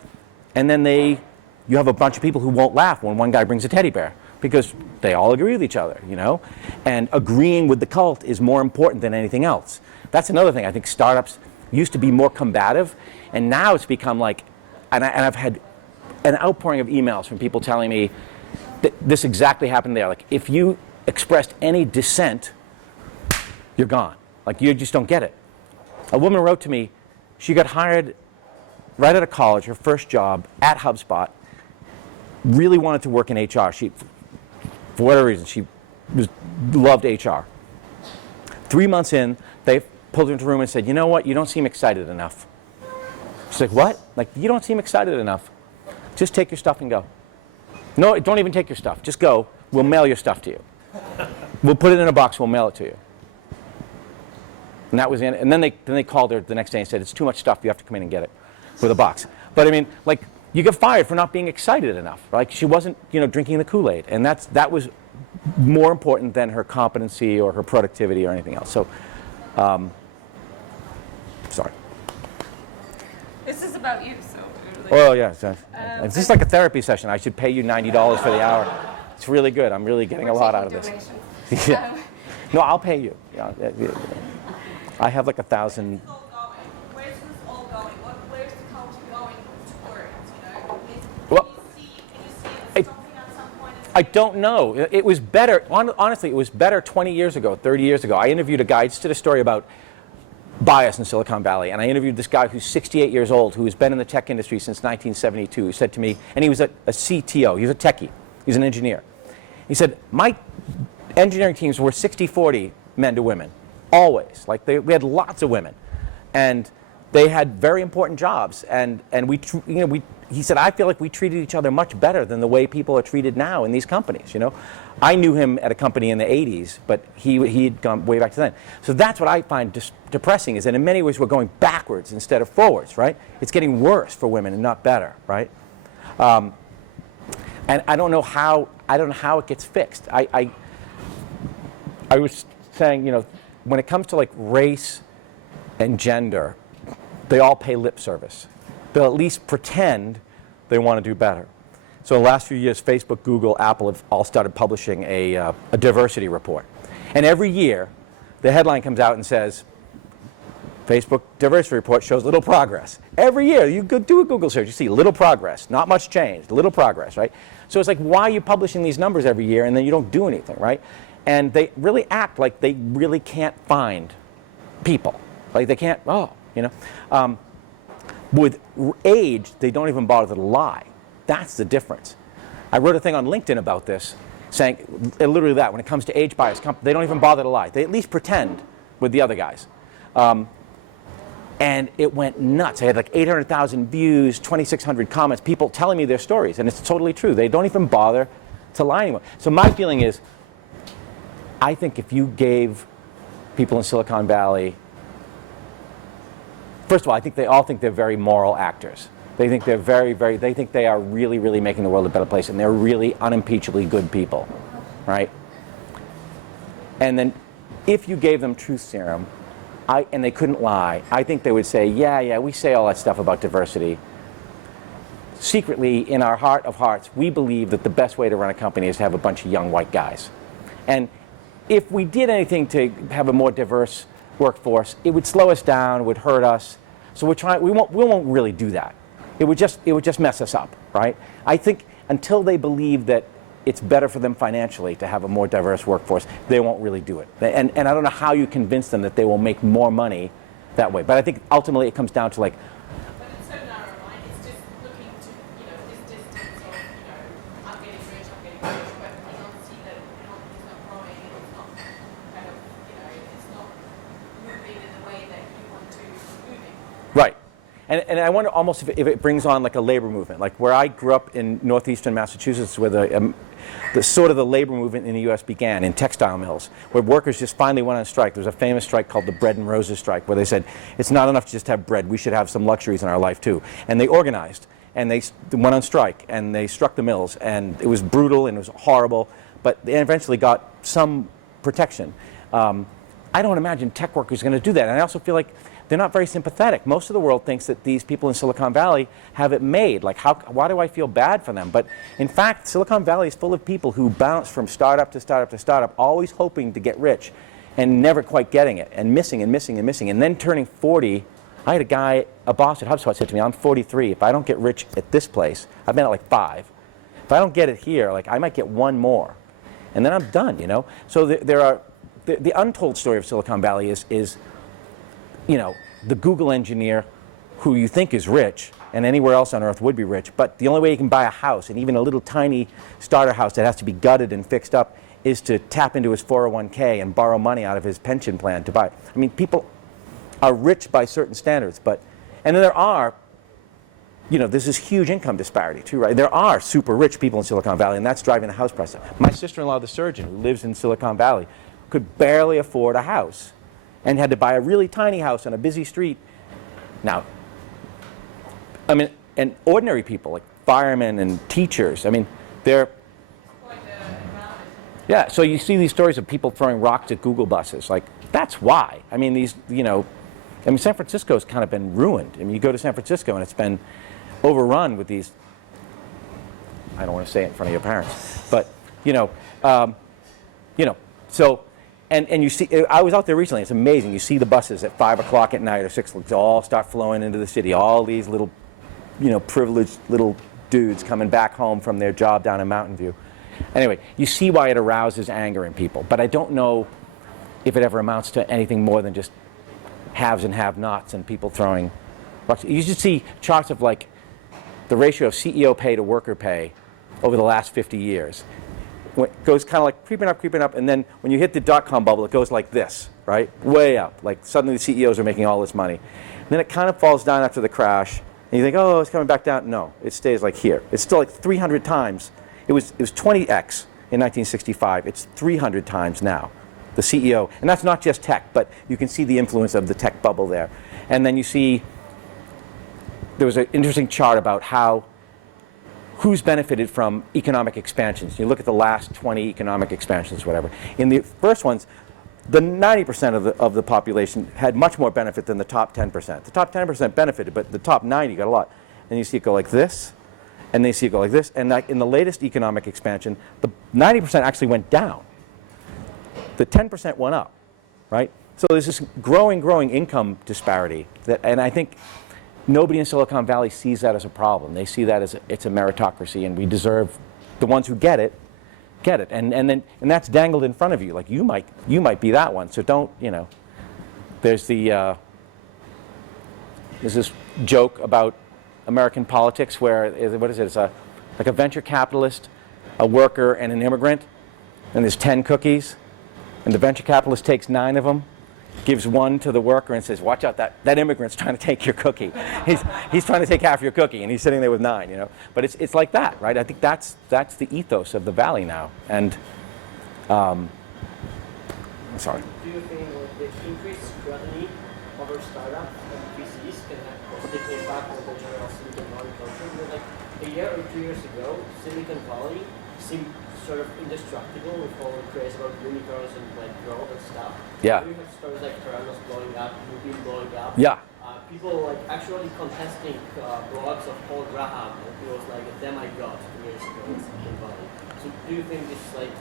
and then you have a bunch of people who won't laugh when one guy brings a teddy bear because they all agree with each other, you know? And agreeing with the cult is more important than anything else. That's another thing. I think startups used to be more combative, and now it's become like, and I've had an outpouring of emails from people telling me that this exactly happened there. Like, if you expressed any dissent, you're gone. Like, you just don't get it. A woman wrote to me, she got hired right out of college, her first job at HubSpot, really wanted to work in HR. For whatever reason, she loved HR. 3 months in, they pulled her into a room and said, you know what, you don't seem excited enough. She's like, what? Like, you don't seem excited enough. Just take your stuff and go. No, don't even take your stuff. Just go. We'll mail your stuff to you. We'll put it in a box. We'll mail it to you. And that was in. And then they called her the next day and said, it's too much stuff. You have to come in and get it with a box. But I mean, like, you get fired for not being excited enough. Like, she wasn't, you know, drinking the Kool-Aid, and that was more important than her competency or her productivity or anything else. So, sorry. This is a about you, so. Really. Well, yeah. It's just like a therapy session. I should pay you $90 for the hour. It's really good. I'm really getting a lot out of this. Yeah. No, I'll pay you. Yeah. I have like 1,000. Where's this all going? Where's the culture going towards? Well, Can you see it stopping at some point? I don't know. It was better. Honestly, it was better 20 years ago, 30 years ago. I interviewed a guy. I just did a story about bias in Silicon Valley, and I interviewed this guy who's 68 years old, who has been in the tech industry since 1972. He said to me, and he was a CTO. He was a techie. He's an engineer. He said, my engineering teams were 60-40 men to women, always. Like we had lots of women, and they had very important jobs. And he said, I feel like we treated each other much better than the way people are treated now in these companies. I knew him at a company in the 80s, but he'd gone way back to then. So that's what I find depressing, is that in many ways we're going backwards instead of forwards, right? It's getting worse for women and not better, right? And I don't know how it gets fixed. I was saying, when it comes to like race and gender, they all pay lip service. They'll at least pretend they want to do better. So in the last few years, Facebook, Google, Apple have all started publishing a diversity report. And every year, the headline comes out and says, Facebook diversity report shows little progress. Every year, you go do a Google search, you see little progress, not much change, little progress, right? So it's like, why are you publishing these numbers every year and then you don't do anything, right? And they really act like they really can't find people. Like they can't, with age, they don't even bother to lie. That's the difference. I wrote a thing on LinkedIn about this, saying literally that. When it comes to age bias, they don't even bother to lie. They at least pretend with the other guys. And it went nuts. I had like 800,000 views, 2,600 comments, people telling me their stories. And it's totally true. They don't even bother to lie anymore. So my feeling is, I think if you gave people in Silicon Valley, first of all, I think they all think they're very moral actors. They think they're they think they are really, really making the world a better place, and they're really unimpeachably good people, right? And then if you gave them truth serum, and they couldn't lie, I think they would say, yeah, we say all that stuff about diversity. Secretly, in our heart of hearts, we believe that the best way to run a company is to have a bunch of young white guys. And if we did anything to have a more diverse workforce, it would slow us down, it would hurt us. So we won't really do that. It would just mess us up, right? I think until they believe that it's better for them financially to have a more diverse workforce, they won't really do it. And I don't know how you convince them that they will make more money that way. But I think ultimately it comes down to like, But it's so narrow, right? It's just looking to, this distance of, I'm getting rich, but you don't see that the company's not growing, it's not kind of, it's not moving in the way that you want to be moving. right. And I wonder almost if it brings on like a labor movement. Like where I grew up in northeastern Massachusetts, where the sort of the labor movement in the U.S. began, in textile mills, where workers just finally went on strike. There was a famous strike called the Bread and Roses strike, where they said, it's not enough to just have bread, we should have some luxuries in our life too. And they organized, and they went on strike, and they struck the mills, and it was brutal, and it was horrible, but they eventually got some protection. I don't imagine tech workers are going to do that. And I also feel like they're not very sympathetic. Most of the world thinks that these people in Silicon Valley have it made. Like, why do I feel bad for them? But in fact, Silicon Valley is full of people who bounce from startup to startup to startup, always hoping to get rich and never quite getting it, and missing and missing and missing. And then turning 40, I had a boss at HubSpot said to me, I'm 43. If I don't get rich at this place, I've been at like 5. If I don't get it here, like I might get one more. And then I'm done, So the untold story of Silicon Valley is the Google engineer who you think is rich, and anywhere else on earth would be rich, but the only way you can buy a house, and even a little tiny starter house that has to be gutted and fixed up, is to tap into his 401k and borrow money out of his pension plan to buy. I mean, people are rich by certain standards, and then there are, there's this huge income disparity too, right? There are super rich people in Silicon Valley, and that's driving the house price up. My sister-in-law, the surgeon, who lives in Silicon Valley, could barely afford a house and had to buy a really tiny house on a busy street. Now, and ordinary people, like firemen and teachers, they're, yeah, so you see these stories of people throwing rocks at Google buses. Like, that's why. These, I mean, San Francisco's kind of been ruined. I mean, you go to San Francisco and it's been overrun with these, I don't want to say it in front of your parents, but, so, and you see, I was out there recently, it's amazing. You see the buses at 5 o'clock at night or 6, they all start flowing into the city. All these little, privileged little dudes coming back home from their job down in Mountain View. Anyway, you see why it arouses anger in people, but I don't know if it ever amounts to anything more than just haves and have-nots and people throwing bucks. You should see charts of like the ratio of CEO pay to worker pay over the last 50 years. It goes kind of like creeping up, and then when you hit the dot-com bubble, it goes like this, right? Way up. Like suddenly the CEOs are making all this money. And then it kind of falls down after the crash, and you think, oh, it's coming back down. No, it stays like here. It's still like 300 times. It was 20x in 1965. It's 300 times now, the CEO. And that's not just tech, but you can see the influence of the tech bubble there. And then you see, there was an interesting chart about who's benefited from economic expansions. You look at the last 20 economic expansions, whatever. In the first ones, the 90% of the population had much more benefit than the top 10%. The top 10% benefited, but the top 90 got a lot. And you see it go like this, and then you see it go like this. And like in the latest economic expansion, the 90% actually went down. The 10% went up, right? So there's this growing income disparity. And I think nobody in Silicon Valley sees that as a problem. They see that as it's a meritocracy, and we deserve, the ones who get it, and that's dangled in front of you. Like you might be that one. So don't, There's there's this joke about American politics where what is it? It's like a venture capitalist, a worker, and an immigrant, and there's 10 cookies, and the venture capitalist takes 9 of them. Gives 1 to the worker and says, watch out, that immigrant's trying to take your cookie. He's trying to take half your cookie, and he's sitting there with 9, But it's like that, right? I think that's the ethos of the Valley now. And, sorry. Do you think the increased scrutiny over startups and VCs can have a positive impact on the general Silicon Valley culture? Because like a year or 2 years ago, Silicon Valley seemed sort of indestructible with all the craze about unicorns and like growth and stuff. Yeah. We have stories like Theranos blowing up, Ruby blowing up. Yeah. People like actually contesting blogs of Paul Graham, and he was like a demigod 2 years ago in Silicon Valley. So do you think this like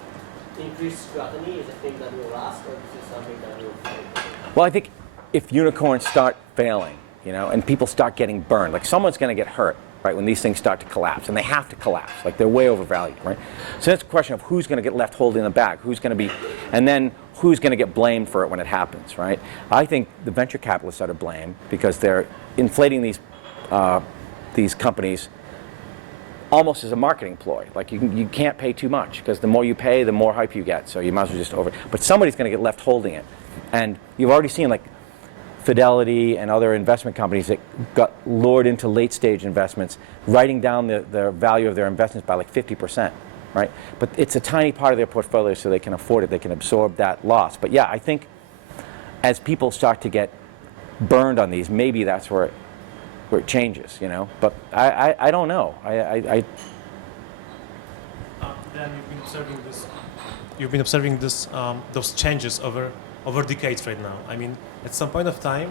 increased scrutiny is a thing that will last, or this is something that will fail? Well, I think if unicorns start failing, and people start getting burned, like someone's going to get hurt, right, when these things start to collapse, and they have to collapse, like they're way overvalued, right? So that's a question of who's going to get left holding the bag, who's going to be, and then who's going to get blamed for it when it happens, right? I think the venture capitalists are to blame because they're inflating these companies almost as a marketing ploy. Like you can't pay too much because the more you pay, the more hype you get. So you might as well just but somebody's going to get left holding it, and you've already seen like Fidelity and other investment companies that got lured into late-stage investments, writing down the value of their investments by like 50%, right? But it's a tiny part of their portfolio, so they can afford it. They can absorb that loss. But yeah, I think as people start to get burned on these, maybe that's where it changes, But I don't know. Dan, you've been observing this, those changes over decades right now. I mean, at some point of time,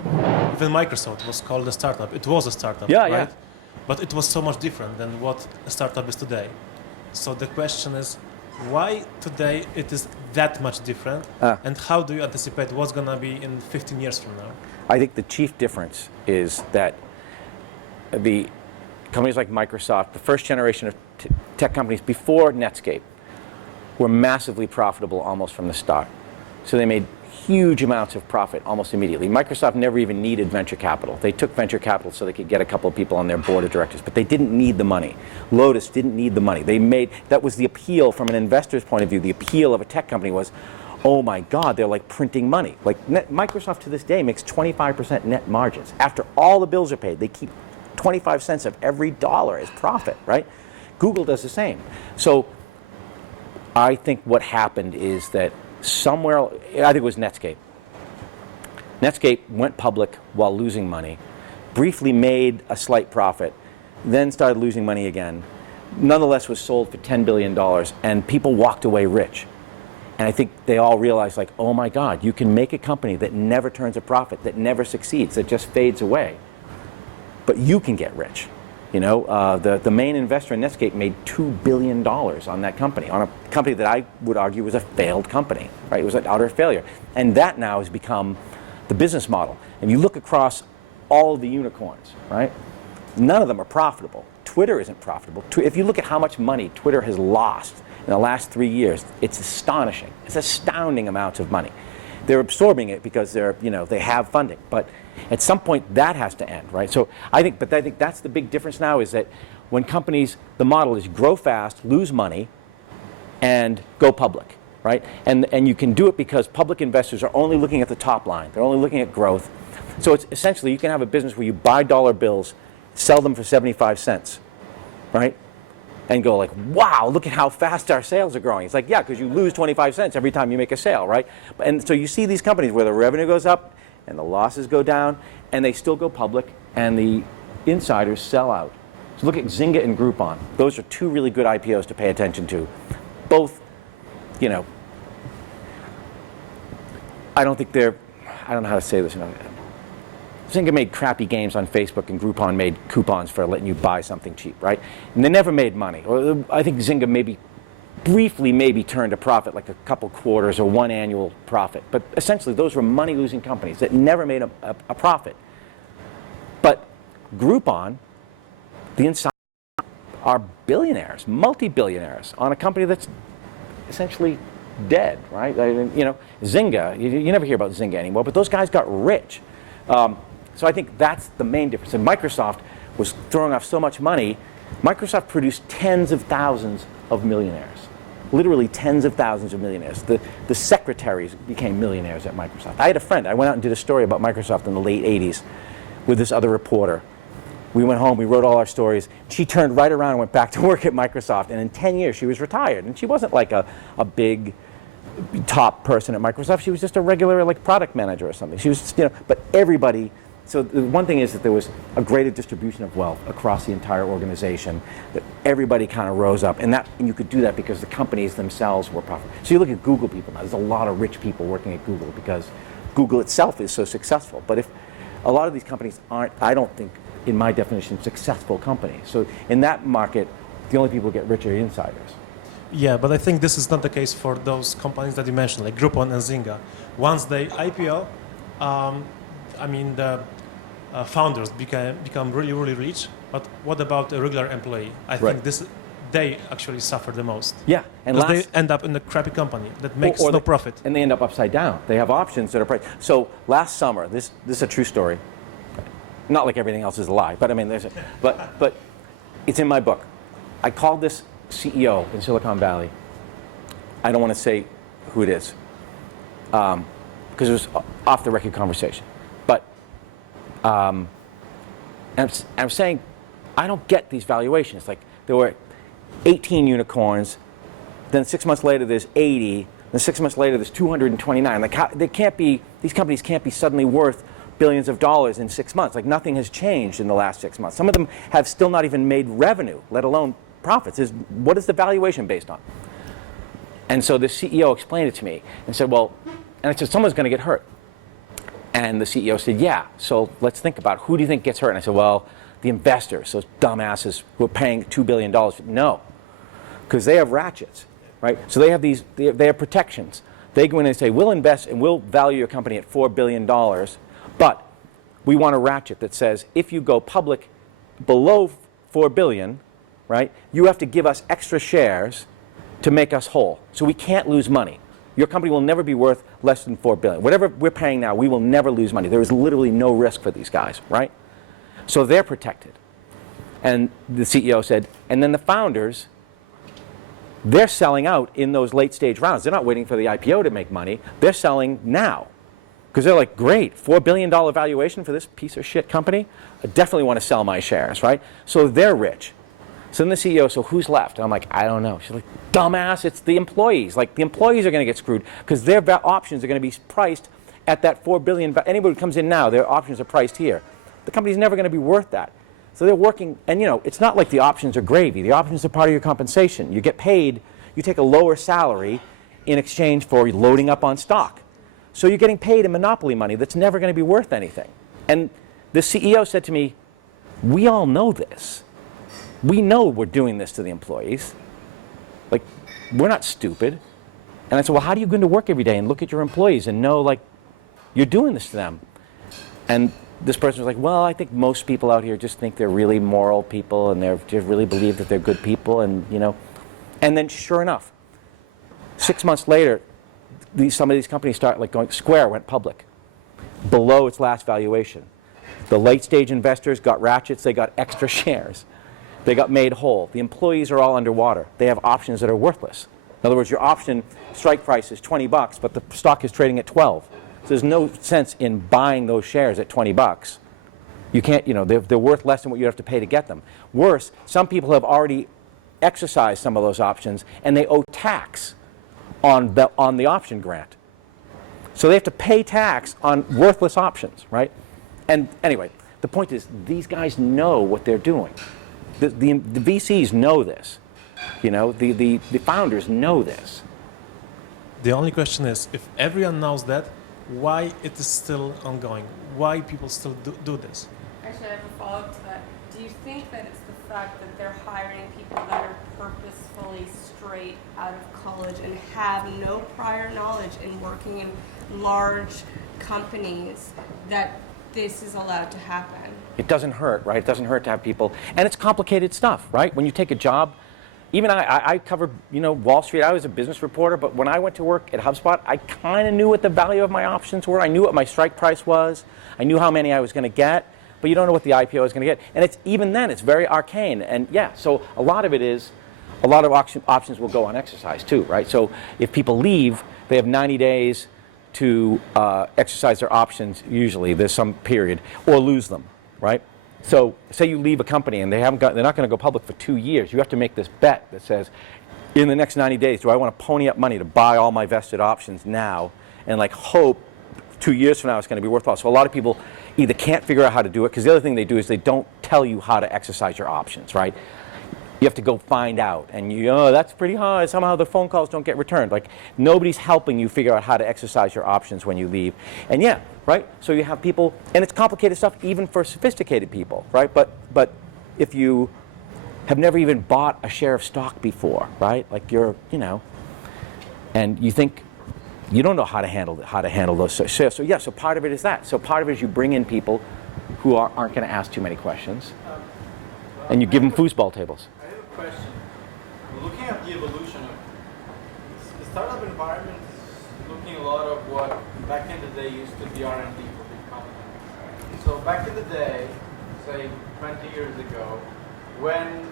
even Microsoft was called a startup. It was a startup, yeah, right? Yeah. But it was so much different than what a startup is today. So the question is, why today it is that much different, and how do you anticipate what's going to be in 15 years from now? I think the chief difference is that the companies like Microsoft, the first generation of tech companies before Netscape, were massively profitable almost from the start. So they made huge amounts of profit almost immediately. Microsoft never even needed venture capital. They took venture capital so they could get a couple of people on their board of directors, but they didn't need the money. Lotus didn't need the money. That was the appeal from an investor's point of view. The appeal of a tech company was, oh my God, they're like printing money. Like Microsoft to this day makes 25% net margins. After all the bills are paid, they keep 25 cents of every dollar as profit, right? Google does the same. So I think what happened is that somewhere, I think it was Netscape. Netscape went public while losing money, briefly made a slight profit, then started losing money again. Nonetheless was sold for $10 billion, and people walked away rich. And I think they all realize, like, oh my God, you can make a company that never turns a profit, that never succeeds, that just fades away. But you can get rich. You know, the main investor in Netscape made $2 billion on that company, on a company that I would argue was a failed company, right? It was an utter failure. And that now has become the business model. And you look across all of the unicorns, right? None of them are profitable. Twitter isn't profitable. If you look at how much money Twitter has lost in the last 3 years, it's astonishing. It's astounding amounts of money. They're absorbing it because they're, you know, they have funding. But at some point that has to end, right? So I think that's the big difference now, is that when companies, the model is grow fast, lose money, and go public, right? And you can do it because public investors are only looking at the top line. They're only looking at growth. So it's essentially, you can have a business where you buy dollar bills, sell them for 75 cents, right? And go like, wow, look at how fast our sales are growing. It's like, yeah, because you lose 25 cents every time you make a sale, right? And so you see these companies where the revenue goes up and the losses go down, and they still go public, and the insiders sell out. So look at Zynga and Groupon. Those are two really good IPOs to pay attention to. Both, you know, I don't know how to say this. You know, Zynga made crappy games on Facebook, and Groupon made coupons for letting you buy something cheap, right? And they never made money. Or I think Zynga briefly turned a profit, like a couple quarters or one annual profit. But essentially, those were money-losing companies that never made a profit. But Groupon, the insiders are billionaires, multi-billionaires, on a company that's essentially dead, right? You know, Zynga, you never hear about Zynga anymore, but those guys got rich. So I think that's the main difference. And Microsoft was throwing off so much money. Microsoft produced tens of thousands of millionaires, literally tens of thousands of millionaires. The secretaries became millionaires at Microsoft. I had a friend. I went out and did a story about Microsoft in the late 80s with this other reporter. We went home, we wrote all our stories. She turned right around and went back to work at Microsoft. And in 10 years, she was retired. And she wasn't like a big top person at Microsoft. She was just a regular like product manager or something. She was, you know, but everybody. So the one thing is that there was a greater distribution of wealth across the entire organization, that everybody kind of rose up. And you could do that because the companies themselves were profitable. So you look at Google people now, there's a lot of rich people working at Google because Google itself is so successful. But if a lot of these companies aren't, I don't think, in my definition, successful companies. So in that market, the only people who get rich are insiders. Yeah, but I think this is not the case for those companies that you mentioned, like Groupon and Zynga. Once they IPO, I mean, the founders become really, really rich. But what about a regular employee? I think they actually suffer the most. Yeah, and they end up in a crappy company that makes no profit. And they end up upside down. They have options that are priced. So last summer, this is a true story. Not like everything else is a lie, but I mean, but it's in my book. I called this CEO in Silicon Valley. I don't want to say who it is, because it was off the record conversation. But I'm saying, I don't get these valuations. Like, there were 18 unicorns, then 6 months later there's 80, then 6 months later there's 229. Like, these companies can't be suddenly worth billions of dollars in 6 months. Like, nothing has changed in the last 6 months. Some of them have still not even made revenue, let alone profits. What is the valuation based on? And so the CEO explained it to me and said, well, and I said, someone's going to get hurt. And the CEO said, yeah, so let's think about it. Who do you think gets hurt? And I said, well, the investors, those dumbasses who are paying $2 billion. No, because they have ratchets, right? So they have they have protections. They go in and say, we'll invest and we'll value your company at $4 billion, but we want a ratchet that says, if you go public below $4 billion, right, you have to give us extra shares to make us whole. So we can't lose money. Your company will never be worth less than $4 billion. Whatever we're paying now, we will never lose money. There is literally no risk for these guys, right? So they're protected. And the CEO said, and then the founders, they're selling out in those late stage rounds. They're not waiting for the IPO to make money. They're selling now. Because they're like, great, $4 billion valuation for this piece of shit company? I definitely want to sell my shares, right? So they're rich. So then the CEO, so who's left? And I'm like, I don't know. She's like, dumbass, it's the employees. Like, the employees are going to get screwed because their options are going to be priced at that $4 billion. Anybody who comes in now, their options are priced here. The company's never going to be worth that. So they're working, and you know, it's not like the options are gravy. The options are part of your compensation. You get paid, you take a lower salary, in exchange for loading up on stock. So you're getting paid in monopoly money that's never going to be worth anything. And the CEO said to me, we all know this. We know we're doing this to the employees. Like, we're not stupid. And I said, well, how do you go into work every day and look at your employees and know, like, you're doing this to them? And this person was like, well, I think most people out here just think they're really moral people and they just really believe that they're good people, and, you know. And then sure enough, 6 months later, some of these companies start like going, Square went public below its last valuation. The late stage investors got ratchets, they got extra shares. They got made whole. The employees are all underwater. They have options that are worthless. In other words, your option strike price is $20, but the stock is trading at 12. So there's no sense in buying those shares at $20. You can't, you know, they're worth less than what you have to pay to get them. Worse, some people have already exercised some of those options and they owe tax on the option grant. So they have to pay tax on worthless options, right? And anyway, the point is these guys know what they're doing. The VCs know this. You know, the founders know this. The only question is, if everyone knows that, why it is still ongoing? Why people still do this? Actually, I have a follow-up to that. Do you think that it's the fact that they're hiring people that are purposefully straight out of college and have no prior knowledge in working in large companies that this is allowed to happen? It doesn't hurt, right? It doesn't hurt to have people, and it's complicated stuff, right? When you take a job, even I covered, you know, Wall Street. I was a business reporter, but when I went to work at HubSpot, I kind of knew what the value of my options were. I knew what my strike price was. I knew how many I was going to get, but you don't know what the IPO is going to get. And it's even then, it's very arcane. And yeah, so a lot of it is, a lot of options will go unexercised too, right? So if people leave, they have 90 days to exercise their options. Usually, there's some period, or lose them, right? So say you leave a company and they're not going to go public for 2 years. You have to make this bet that says, in the next 90 days, do I want to pony up money to buy all my vested options now and like hope 2 years from now it's going to be worthwhile? So a lot of people either can't figure out how to do it, because the other thing they do is they don't tell you how to exercise your options, right? You have to go find out, and that's pretty hard. Somehow the phone calls don't get returned. Like, nobody's helping you figure out how to exercise your options when you leave. And yeah, right? So you have people, and it's complicated stuff even for sophisticated people, right? But if you have never even bought a share of stock before, right? Like you're, you know, and you think you don't know how to handle those shares. So yeah, so part of it is that. So part of it is you bring in people who aren't going to ask too many questions, and you give them foosball tables. Question. Looking at the evolution of the startup environment is looking a lot of what back in the day used to be R&D for big companies. So back in the day, say 20 years ago, when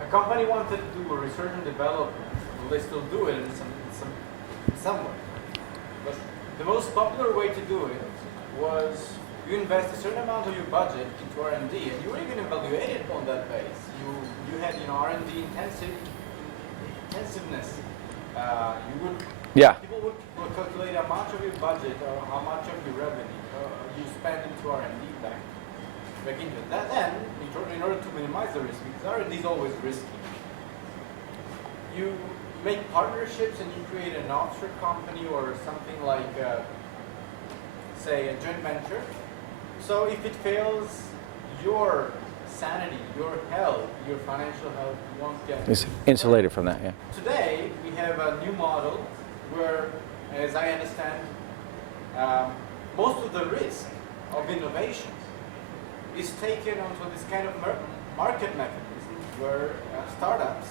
a company wanted to do research and development, well, they still do it in some way. But the most popular way to do it was you invest a certain amount of your budget into R&D, and you were even evaluated on that base. You had, you know, R&D intensiveness. People would calculate how much of your budget or how much of your revenue you spend into R&D back into it. Then, in order to minimize the risk, because R&D is always risky, you make partnerships and you create an offshore company or something like, say, a joint venture. So if it fails, your sanity, your health, your financial health won't get... It's insulated from that, yeah. Today, we have a new model where, as I understand, most of the risk of innovation is taken onto this kind of market mechanism where startups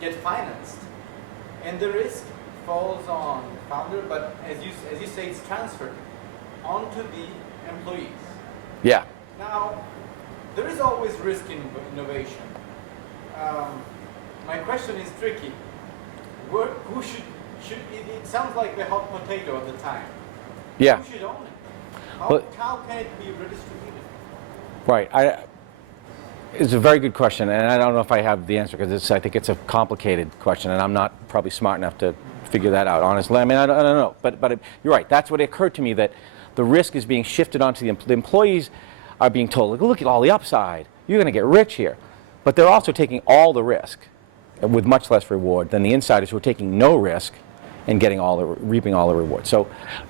get financed, and the risk falls on the founder, but as you say, it's transferred onto the employees. Yeah. Now, there is always risk in innovation. My question is tricky. Who should it sounds like the hot potato at the time. Yeah. Who should own it? How can it be redistributed? Right. It's a very good question, and I don't know if I have the answer, because I think it's a complicated question, and I'm not probably smart enough to figure that out, honestly. I mean, I don't know. But you're right. That's what occurred to me, that the risk is being shifted onto the employees. Are being told, look at all the upside. You're going to get rich here. But they're also taking all the risk. with much less reward than the insiders who are taking no risk and getting reaping all the reward. So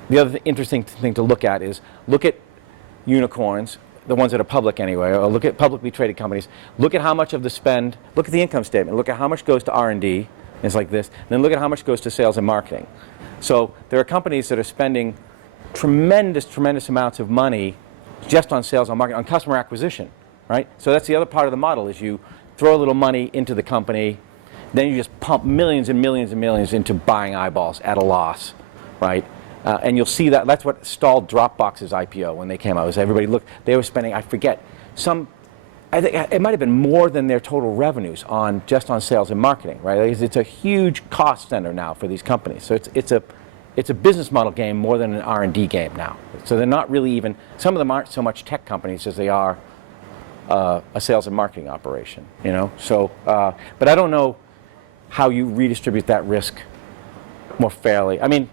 the other interesting thing to look at is look at unicorns, the ones that are public anyway, or look at publicly traded companies. Look at how much of the spend, look at the income statement, look at how much goes to R&D, it's like this, and then look at how much goes to sales and marketing. So there are companies that are spending tremendous amounts of money just on sales and marketing, on customer acquisition, right? So that's the other part of the model is you throw a little money into the company, then you just pump millions and millions and millions into buying eyeballs at a loss, right? And you'll see that, that's what stalled Dropbox's IPO when they came out, was everybody looked, they were spending, I forget, I think it might have been more than their total revenues just on sales and marketing, right? It's a huge cost center now for these companies. So it's a business model game more than an R&D game now. So they're not really even, some of them aren't so much tech companies as they are a sales and marketing operation, you know? So, but I don't know how you redistribute that risk more fairly. I mean,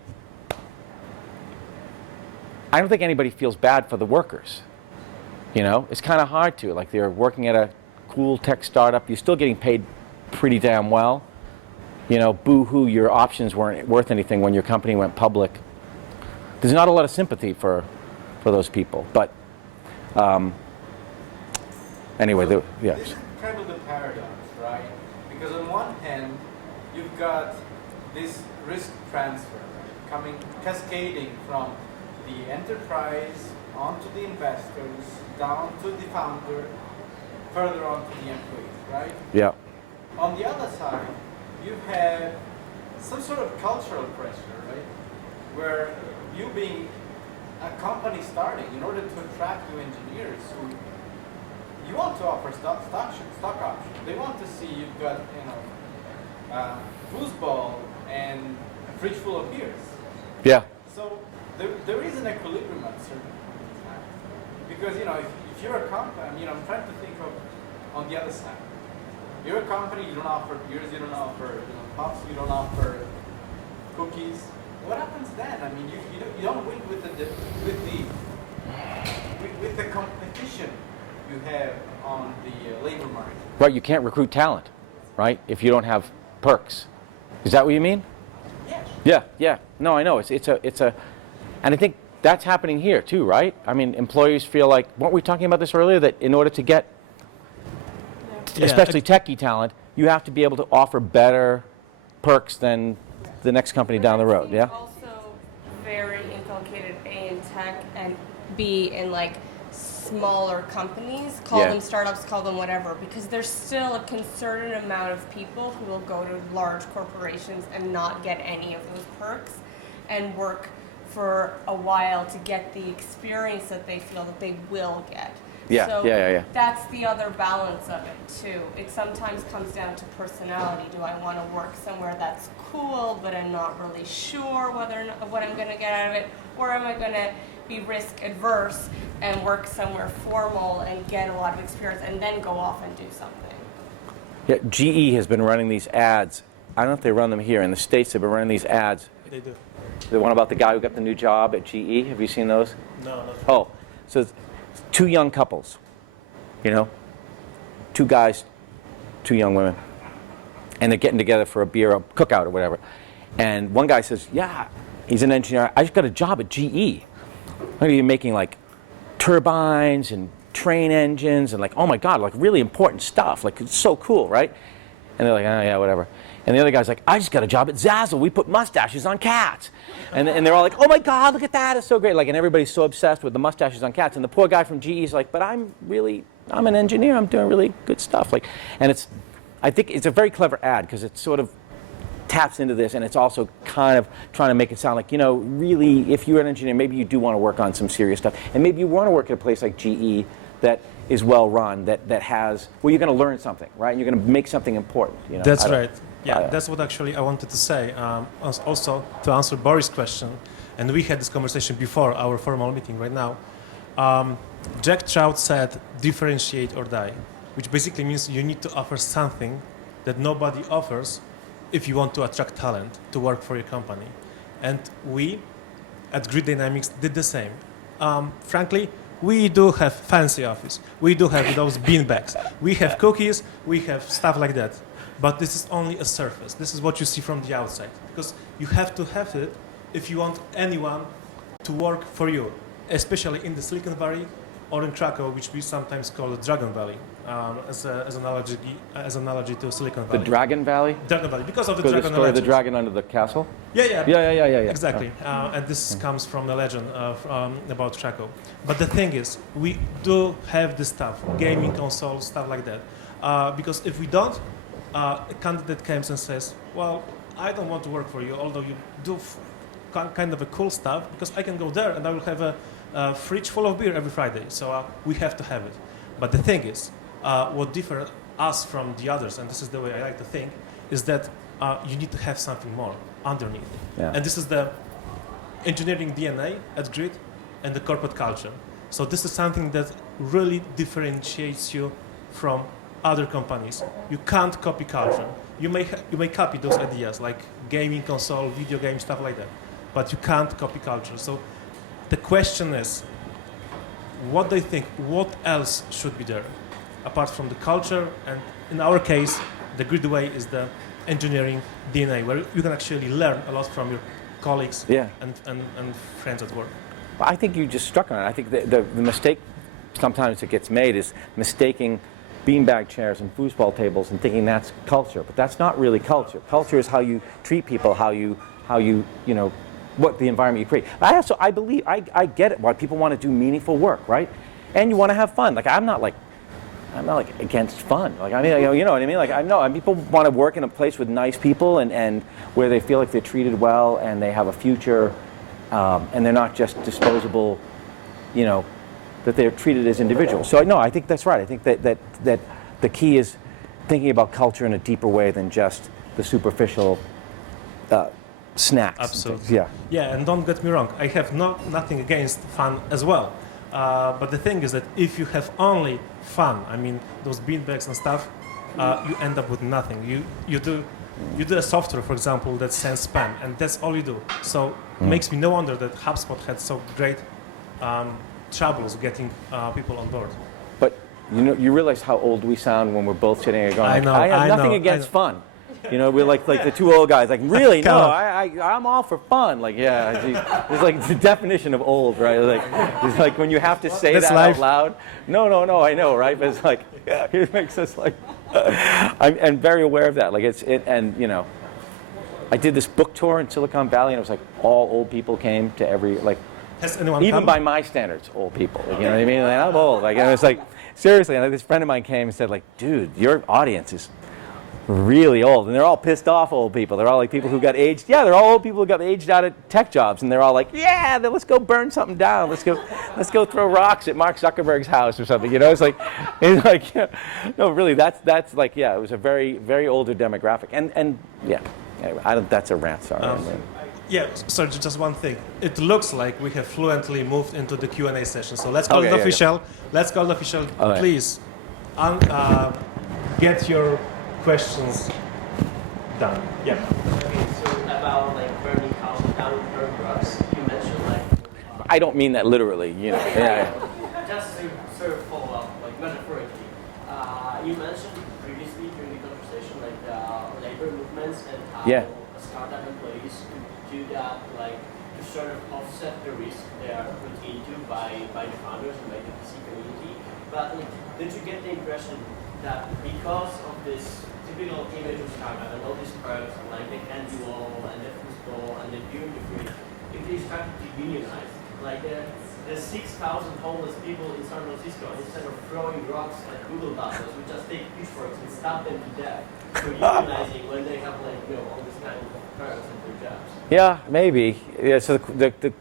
I don't think anybody feels bad for the workers. You know, it's kind of hard to. Like, they're working at a cool tech startup. You're still getting paid pretty damn well. You know, boo-hoo, your options weren't worth anything when your company went public. There's not a lot of sympathy for those people. But anyway, so yeah. This is kind of the paradox, right? Because on one hand, you've got this risk transfer, right, coming, cascading from the enterprise onto the investors, down to the founder, further on to the employees, right? Yeah. On the other side, you have some sort of cultural pressure, right? Where you being a company starting, in order to attract new engineers who you want to offer stock options. They want to see you've got, you know, foosball and a fridge full of beers. Yeah. So there is an equilibrium at certain point in time. Because, you know, if you're a company, you know, I'm trying to think of on the other side. You're a company, you don't offer beers, you don't offer, you know, pops, you don't offer cookies. What happens then? I mean, you don't win with the competition you have on the labor market. Right, you can't recruit talent, right, if you don't have perks. Is that what you mean? Yes. Yeah. No, I know. It's a, and I think that's happening here too, right? I mean, employees feel like, weren't we talking about this earlier, that in order to get, especially techie talent, you have to be able to offer better perks than the next company down the road, yeah? Also very inculcated A in tech and B in like smaller companies, call them startups, call them whatever, because there's still a concerted amount of people who will go to large corporations and not get any of those perks and work for a while to get the experience that they feel that they will get. Yeah, so yeah. That's the other balance of it too. It sometimes comes down to personality. Do I want to work somewhere that's cool, but I'm not really sure what I'm going to get out of it, or am I going to be risk adverse and work somewhere formal and get a lot of experience and then go off and do something? Yeah, GE has been running these ads. I don't know if they run them here. In the States, they've been running these ads. They do. The one about the guy who got the new job at GE. Have you seen those? No, not. Oh, so it's two young couples, you know, two guys, two young women, and they're getting together for a beer, a cookout or whatever. And one guy says, yeah, he's an engineer. I just got a job at GE. I'm going to be making like turbines and train engines and like, oh my God, like really important stuff. Like, it's so cool, right? And they're like, oh yeah, whatever. And the other guy's like, I just got a job at Zazzle. We put mustaches on cats. And they're all like, oh my God, look at that. It's so great. Like, and everybody's so obsessed with the mustaches on cats. And the poor guy from GE is like, but I'm an engineer. I'm doing really good stuff. Like, and I think it's a very clever ad because it sort of taps into this, and it's also kind of trying to make it sound like, you know, really, if you're an engineer, maybe you do want to work on some serious stuff. And maybe you want to work at a place like GE that is well run, that has, well, you're going to learn something, right? And you're going to make something important. You know? That's right. Yeah, that's what actually I wanted to say. Also, to answer Boris' question, and we had this conversation before our formal meeting right now. Jack Trout said, differentiate or die, which basically means you need to offer something that nobody offers if you want to attract talent to work for your company. And we, at Grid Dynamics, did the same. Frankly, we do have fancy office. We do have those bean bags. We have cookies. We have stuff like that. but this is only a surface. This is what you see from the outside, because you have to have it if you want anyone to work for you, especially in the Silicon Valley or in Krakow, which we sometimes call the Dragon Valley, as analogy to Silicon Valley. The Dragon Valley? Dragon Valley, because of the Because the dragon story of the legend. dragon under the castle? Yeah. Yeah. Exactly. And this comes from the legend about Krakow. But the thing is, we do have this stuff, gaming consoles, stuff like that. Because if we don't, a candidate comes and says, well, I don't want to work for you, although you do kind of a cool stuff, because I can go there and I will have a fridge full of beer every Friday. So we have to have it. But the thing is, what differs us from the others, and this is the way I like to think, is that you need to have something more underneath. Yeah. And this is the engineering DNA at Grid and the corporate culture. So this is something that really differentiates you from other companies. You can't copy culture. You may copy those ideas like gaming console, video game, stuff like that, but you can't copy culture. So the question is, what do you think? What else should be there apart from the culture? And in our case, the Grid way is the engineering DNA, where you can actually learn a lot from your colleagues and friends at work. Well, I think you just struck on it. I think the mistake sometimes that gets made is mistaking beanbag chairs and foosball tables and thinking that's culture, but that's not really culture. Culture is how you treat people, how you know, what the environment you create. I believe, I get it, why people want to do meaningful work, right? And you want to have fun. Like, I'm not like against fun. Like, I mean, you know what I mean? Like, I know people want to work in a place with nice people and where they feel like they're treated well and they have a future, and they're not just disposable, you know, that they're treated as individuals. So no, I think that's right. I think that the key is thinking about culture in a deeper way than just the superficial snacks. Absolutely. Yeah, and don't get me wrong, I have nothing against fun as well. But the thing is that if you have only fun, I mean those beanbags and stuff, you end up with nothing. You do a software, for example, that sends spam, and that's all you do. So it makes me no wonder that HubSpot had so great troubles getting people on board. But you realize how old we sound when we're both sitting here going, I have nothing against fun. You know, we're like the two old guys, like, really? No, I'm all for fun. Like, yeah, it's like the definition of old, right? Like, it's like when you have to say that out loud. No, I know, right? But it's like, it makes us like, I'm very aware of that. Like, and you know, I did this book tour in Silicon Valley, and it was like all old people came to every, like, has anyone even come? by my standards, old people. Like, you know what I mean? Like, I'm old. Like, and it's like, seriously, and like, this friend of mine came and said, like, dude, your audience is really old, and they're all pissed off old people. They're all like people who got aged. Yeah, they're all old people who got aged out of tech jobs, and they're all like, yeah, then let's go burn something down. Let's go throw rocks at Mark Zuckerberg's house or something. You know, it's like yeah. No, really, that's like, yeah, it was a very, very older demographic, and yeah. Anyway, that's a rant. Sorry. Yeah, sorry, just one thing. It looks like we have fluently moved into the Q&A session, so let's call it official. Let's call it official. Right. Please, get your questions done. Yeah. Okay, so about like burning houses down, burn drugs, you mentioned like. I don't mean that literally, you know. Yeah. Just to sort of follow up, like metaphorically, you mentioned previously during the conversation like the labor movements and how startup employees could do that, like to sort of offset the risk they are put into by the founders and by the PC community. But like, did you get the impression that because of this typical image of startup and all these perks and like the candy wall and the football and the beer in the fridge, if they started to unionize, like the 6,000 homeless people in San Francisco, instead of throwing rocks at Google bosses, we just take pitchforks and stab them to death for unionizing when they have like, you know, all this kind of perks and their jobs. Yeah, maybe. Yeah, so the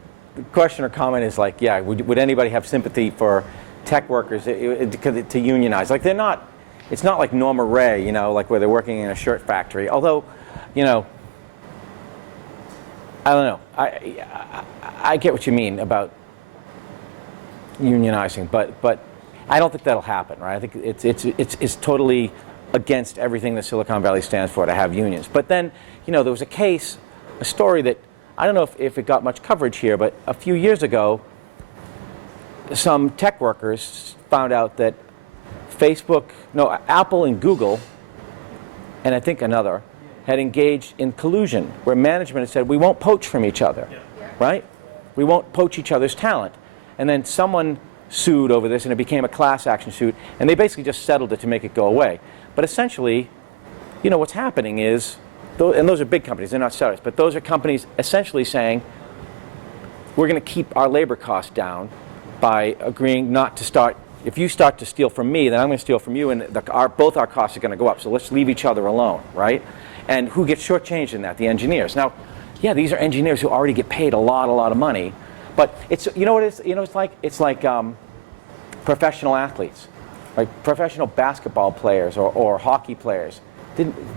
question or comment is like, yeah, would anybody have sympathy for tech workers to unionize? Like, they're not. It's not like Norma Ray, you know, like where they're working in a shirt factory. Although, you know, I don't know. I get what you mean about unionizing, but I don't think that'll happen, right? I think it's totally against everything that Silicon Valley stands for to have unions. But then, you know, there was a story that I don't know if it got much coverage here, but a few years ago, some tech workers found out that Apple and Google and I think another, had engaged in collusion, where management had said, we won't poach from each other, right? We won't poach each other's talent. And then someone sued over this, and it became a class action suit, and they basically just settled it to make it go away. But essentially, you know, what's happening is, and those are big companies, they're not startups, but those are companies essentially saying, we're going to keep our labor costs down by agreeing not to start. If you start to steal from me, then I'm going to steal from you, and both our costs are going to go up. So let's leave each other alone, right? And who gets shortchanged in that? The engineers. Now, yeah, these are engineers who already get paid a lot of money, but it's, you know what it's, you know, it's like professional athletes, like professional basketball players or hockey players.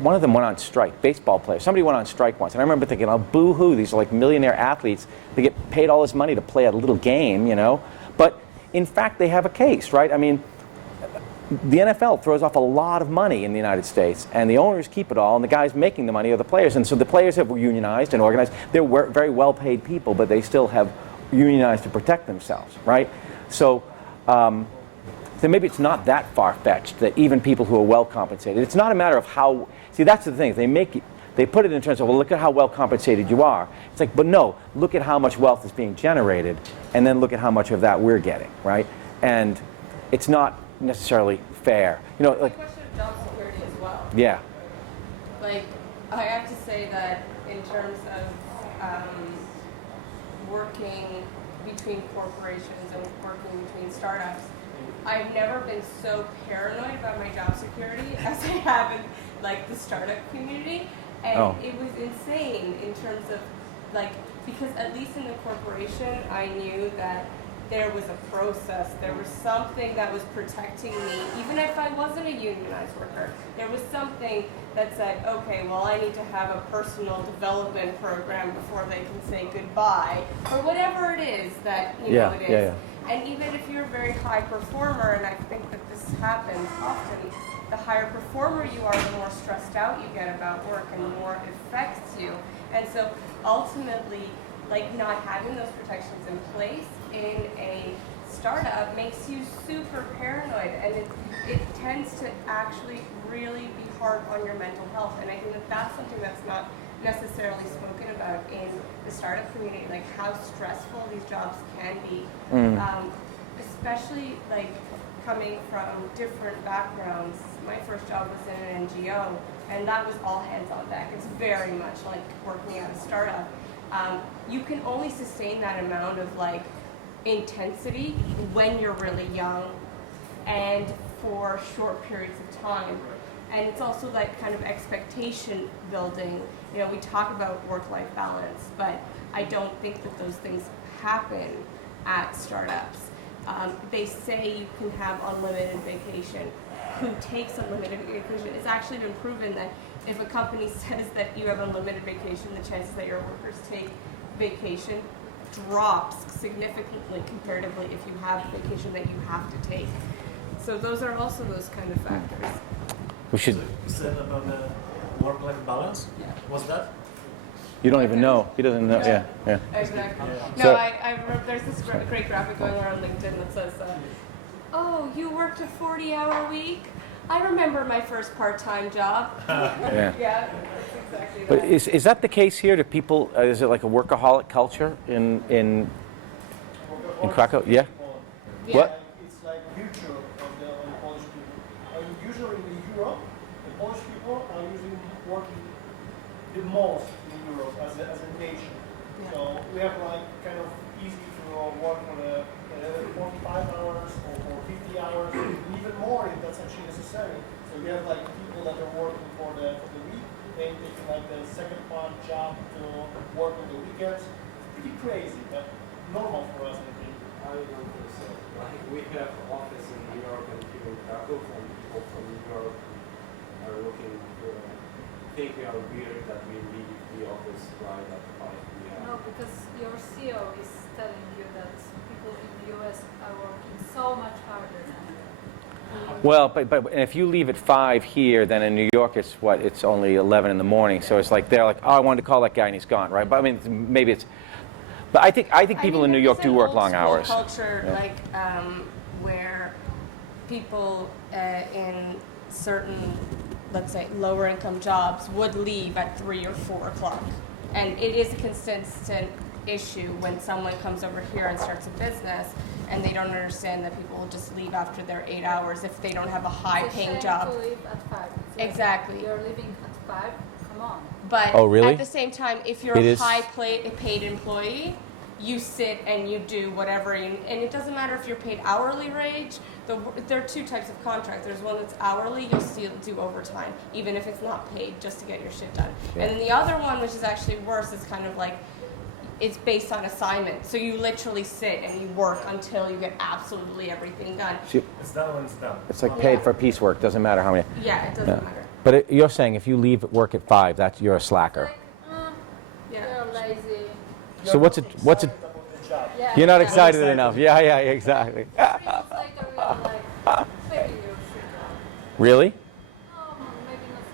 One of them went on strike, baseball players. Somebody went on strike once, and I remember thinking, oh, boo-hoo, these are like millionaire athletes. They get paid all this money to play a little game, you know? But in fact, they have a case, right? I mean, the NFL throws off a lot of money in the United States, and the owners keep it all, and the guys making the money are the players. And so the players have unionized and organized. They're very well-paid people, but they still have unionized to protect themselves, right? So, so maybe it's not that far-fetched that even people who are well compensated, it's not a matter of how, see, that's the thing, they put it in terms of, well, look at how well compensated you are. It's like, but no, look at how much wealth is being generated, and then look at how much of that we're getting, right? And it's not necessarily fair. You know, like, it's a question of job security as well. Yeah. Like, I have to say that in terms of working between corporations and working between startups, I've never been so paranoid about my job security as I have in like the startup community, and it was insane in terms of like, because at least in the corporation I knew that there was a process, there was something that was protecting me, even if I wasn't a unionized worker. There was something that said, okay, well, I need to have a personal development program before they can say goodbye, or whatever it is that you know it is. Yeah. And even if you're a very high performer, and I think that this happens often, the higher performer you are, the more stressed out you get about work and the more it affects you. And so ultimately, like, not having those protections in place in a startup makes you super paranoid, and it tends to actually really be hard on your mental health. And I think that that's something that's not necessarily spoken about in the startup community, like how stressful these jobs can be, especially like coming from different backgrounds. My first job was in an NGO, and that was all hands on deck. It's very much like working at a startup. You can only sustain that amount of like intensity when you're really young and for short periods of time. And it's also like kind of expectation building. You know, we talk about work-life balance, but I don't think that those things happen at startups. They say you can have unlimited vacation. Who takes unlimited vacation? It's actually been proven that if a company says that you have unlimited vacation, the chances that your workers take vacation drops significantly comparatively if you have vacation that you have to take. So those are also those kind of factors. We should. You said about the work-life balance? Yeah. What's that? You don't even know. He doesn't know. Yeah. Exactly. Yeah. No, So- I remember there's this great graphic going around LinkedIn that says, oh, you worked a 40-hour week? I remember my first part-time job. Yeah. Yeah, that's exactly But that. is that the case here? Do people? Is it like a workaholic culture in Krakow? Yeah. Yeah. What? It's like virtue of the Polish people. Usually in Europe, the Polish people are usually working the most in Europe as a nation. So we have like kind of easy to work for the 45 hours or 50 hours, even more if that's actually necessary. So we have like people that are working for the week, they taking like the second part job to work on the weekends. It's pretty crazy, but normal for us, I think. I don't think so. Like we have office in New York and people in Krakow, and people from New York are looking think we are weird that we leave the office right at 5 p.m. No, because your CEO is telling you that people in the US are working so much harder than you. Well, but if you leave at 5 here, then in New York it's what? It's only 11 in the morning. So it's like they're like, oh, I wanted to call that guy and he's gone, right? But I mean, maybe it's. But I think people in New York do work long hours. Culture, Yeah. like where people in certain let's say, lower income jobs would leave at 3 or 4 o'clock. And it is a consistent issue when someone comes over here and starts a business and they don't understand that people will just leave after their 8 hours if they don't have a high-paying job. To leave at 5. It's like Exactly. You're leaving at 5. Come on. But Oh, really? at the same time, if you're It a is? high-paid employee, you sit and you do whatever, and it doesn't matter if you're paid hourly wage. There are 2 types of contracts. There's one that's hourly, you'll still do overtime, even if it's not paid, just to get your shit done. Yeah. And then the other one, which is actually worse, is kind of like, it's based on assignment. So you literally sit and you work until you get absolutely everything done. See, It's done when it's done. it's like paid for piecework. Doesn't matter how many. Yeah, it doesn't matter. But you're saying if you leave work at 5, that's you're a slacker. You're lazy. So what's it? Yeah, You're not yeah. excited enough. Yeah, exactly. Feels like maybe you should Really? maybe not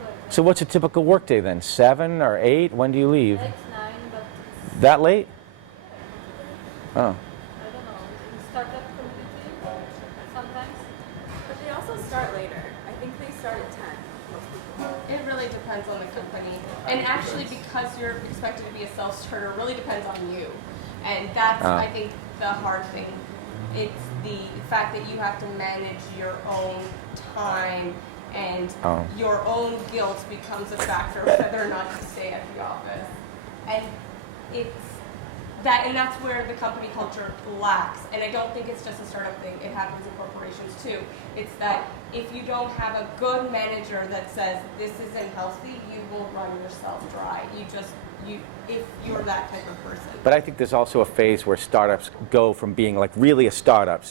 like So what's a typical workday then? 7 or 8? When do you leave? 8, 9, but That late? Oh. I don't know. In startup community, sometimes. But they also start later. I think they start at 10. Most people. It really depends on the company. And actually, because you're expected to be a self-starter, it really depends on you. And that's, I think, the hard thing. It's the fact that you have to manage your own time, and your own guilt becomes a factor whether or not you stay at the office. And that's where the company culture lacks. And I don't think it's just a startup thing. It happens in corporations too. It's that if you don't have a good manager that says this isn't healthy, you will run yourself dry. If you're that type of person. But I think there's also a phase where startups go from being like really a startup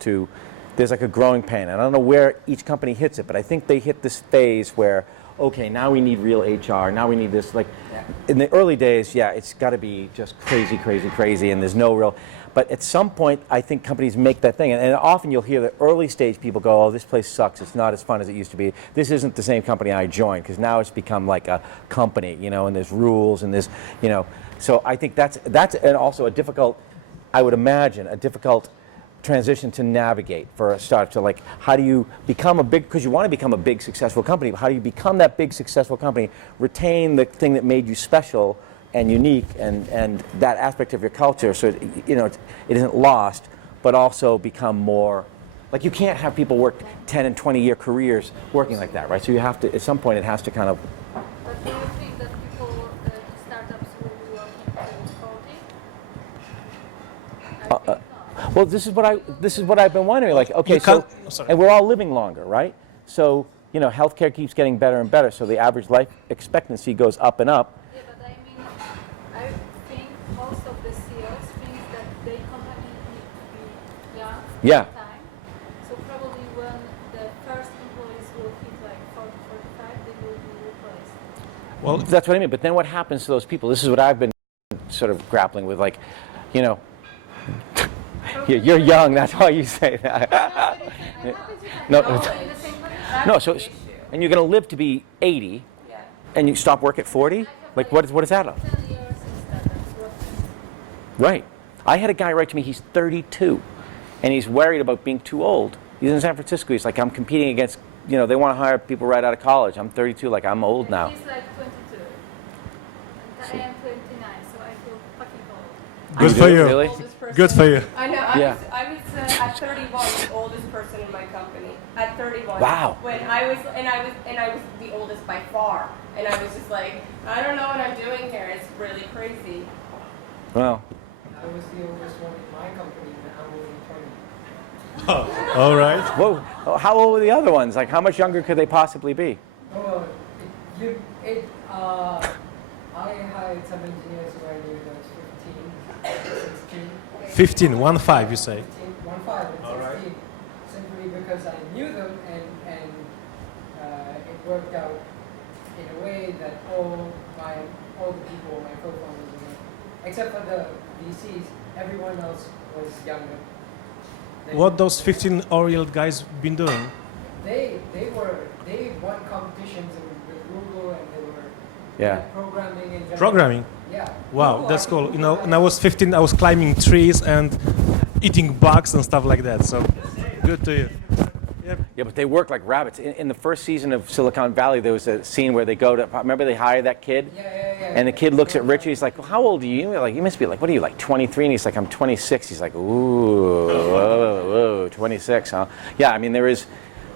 to there's like a growing pain. And I don't know where each company hits it, but I think they hit this phase where, okay, now we need real HR. Now we need this, like, in the early days, yeah, it's got to be just crazy, and there's no real. But at some point, I think companies make that thing. And often you'll hear the early stage people go, oh, this place sucks. It's not as fun as it used to be. This isn't the same company I joined, because now it's become like a company, and there's rules and there's, So I think that's and also a difficult, I would imagine, a difficult transition to navigate for a startup. So like, how do you become because you want to become a big successful company, but how do you become that big successful company, retain the thing that made you special and unique, and that aspect of your culture, so it isn't lost, but also become more, like, you can't have people work 10 and 20-year careers working like that, right? So you have to, at some point, it has to kind of. But do you think that people, startups will be working till 40? I think not. Well, this is what I've been wondering. Like, okay, and we're all living longer, right? So healthcare keeps getting better and better. So the average life expectancy goes up and up. Yeah, but I mean, I think most of the CEOs think that their company need to be young Yeah. all the time. So probably when the first employees will hit like 40, 45, they will be replaced. Well, that's what I mean. But then what happens to those people? This is what I've been sort of grappling with. Like, you're young. That's why you say that. No. So, and you're going to live to be 80, and you stop work at 40. Like, what is that? Right. I had a guy write to me. He's 32, and he's worried about being too old. He's in San Francisco. He's like, I'm competing against. They want to hire people right out of college. I'm 32. Like, I'm old now. He's like 22. And I am 29, so I feel fucking old. Good for you. Really? Good for you. I know. I was at 31 the oldest person in my company. At 31. Wow. When I was the oldest by far, and I was just like, I don't know what I'm doing here. It's really crazy. Well. I was the oldest one in my company, and I'm only 20. Oh, all right. Whoa. How old were the other ones? Like, how much younger could they possibly be? Well, I hired some engineers who I knew that was 15, 16. 15, 1-5, you say? 1-5 and 16. Simply because I knew them, and it worked out in a way that all the people, my co-founders, except for the VCs, everyone else was younger. What those 15-year-old guys been doing? They won competitions with Google, and they were programming in general. Programming? Yeah. Wow, Google, that's cool. When I was 15, I was climbing trees and eating bugs and stuff like that. So, good to you. Yeah, but they work like rabbits. In the first season of Silicon Valley, there was a scene where they go to, remember they hire that kid? And the kid looks at Richard, he's like, well, how old are you? Like, you must be like, what are you, like 23? And he's like, I'm 26. He's like, ooh, whoa, 26, huh? Yeah, I mean, there is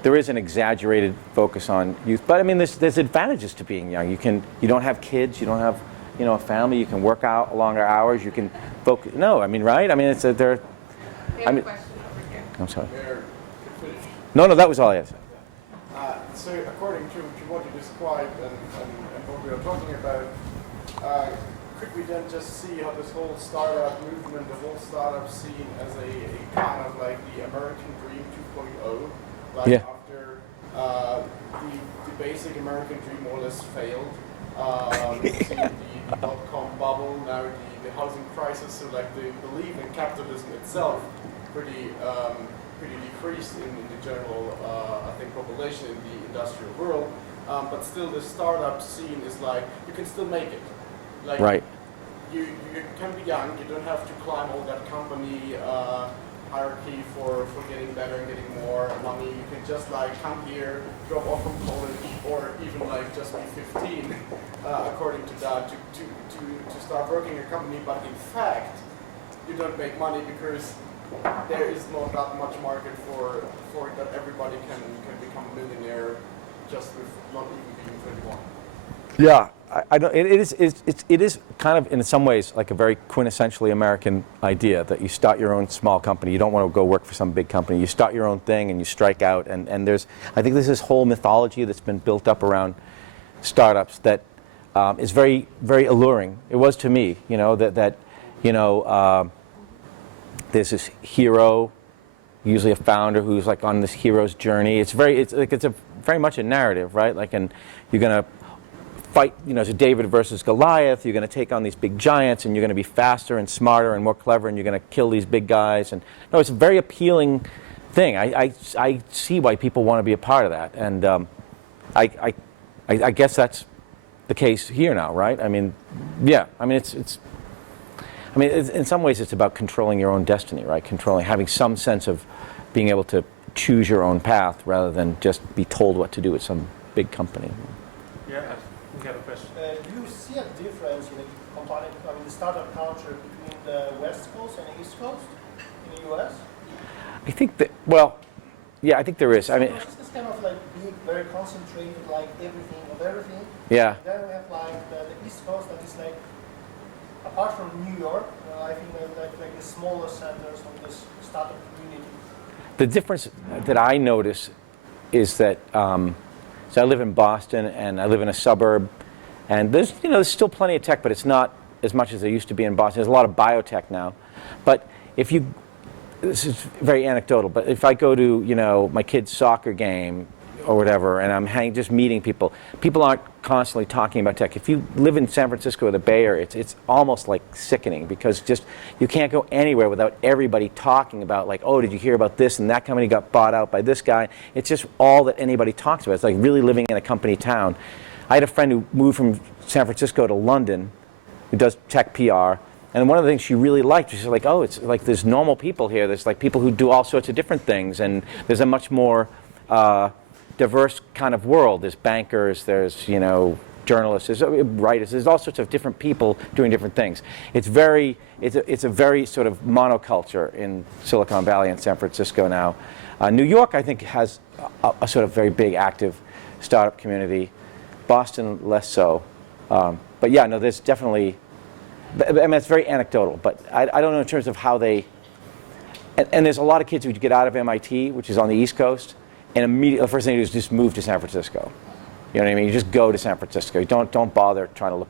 an exaggerated focus on youth. But I mean, there's advantages to being young. You don't have kids, you don't have, a family, you can work out longer hours, you can focus. No, I mean, right? I mean, it's a, there. We have a question over here. I'm sorry. No, that was all I had to say. So according to what you described and what we are talking about, could we then just see how this whole startup movement, the whole startup scene as a kind of like the American Dream 2.0, like Yeah. after the basic American dream more or less failed, we've seen the dot-com bubble, now the housing crisis, so like the belief in capitalism itself pretty decreased in the general, I think, population in the industrial world. But still, the startup scene is like, you can still make it. Like, Right. You can be young, you don't have to climb all that company hierarchy for getting better and getting more money. You can just like come here, drop off from college, or even like just be 15, according to that, to start working a company. But in fact, you don't make money because there is not that much market for it that everybody can become a millionaire just with not even being 21. Yeah, I don't. It is kind of in some ways like a very quintessentially American idea that you start your own small company. You don't want to go work for some big company. You start your own thing and you strike out. And there's, I think there's this whole mythology that's been built up around startups that is very, very alluring. It was to me, there's this hero, usually a founder who's like on this hero's journey. It's a very much a narrative, right? Like, and you're gonna fight, it's a David versus Goliath. You're gonna take on these big giants, and you're gonna be faster and smarter and more clever, and you're gonna kill these big guys. And no, it's a very appealing thing. I see why people want to be a part of that, and I guess that's the case here now, right? I mean, yeah. I mean, in some ways, it's about controlling your own destiny, right? Having some sense of being able to choose your own path rather than just be told what to do at some big company. Yeah, we have a question. Do you see a difference in the startup culture between the West Coast and the East Coast in the U.S.? I think that, well, yeah, I think there is. I mean, it's kind of like big, very concentrated, like everything of everything. Yeah. Then we have like the East Coast that is like, apart from New York, I think that like the smaller centers of this startup community. The difference that I notice is that, so I live in Boston and I live in a suburb, and there's still plenty of tech, but it's not as much as there used to be in Boston. There's a lot of biotech now, but this is very anecdotal, but if I go to my kid's soccer game or whatever, and I'm just meeting people aren't constantly talking about tech. If you live in San Francisco or the Bay Area, it's almost like sickening, because just you can't go anywhere without everybody talking about, like, oh, did you hear about this, and that company got bought out by this guy. It's just all that anybody talks about. It's like really living in a company town. I had a friend who moved from San Francisco to London who does tech PR, and one of the things she really liked, she was like, oh, it's like there's normal people here. There's like people who do all sorts of different things, and there's a much more diverse kind of world. There's bankers, there's journalists, there's writers, there's all sorts of different people doing different things. It's a very sort of monoculture in Silicon Valley and San Francisco now. New York, I think, has a sort of very big active startup community. Boston, less so. But yeah, no, there's definitely, I mean, it's very anecdotal, but I don't know in terms of how they, and there's a lot of kids who get out of MIT, which is on the East Coast, and immediately the first thing you do is just move to San Francisco. You know what I mean? You just go to San Francisco. You don't bother trying to look,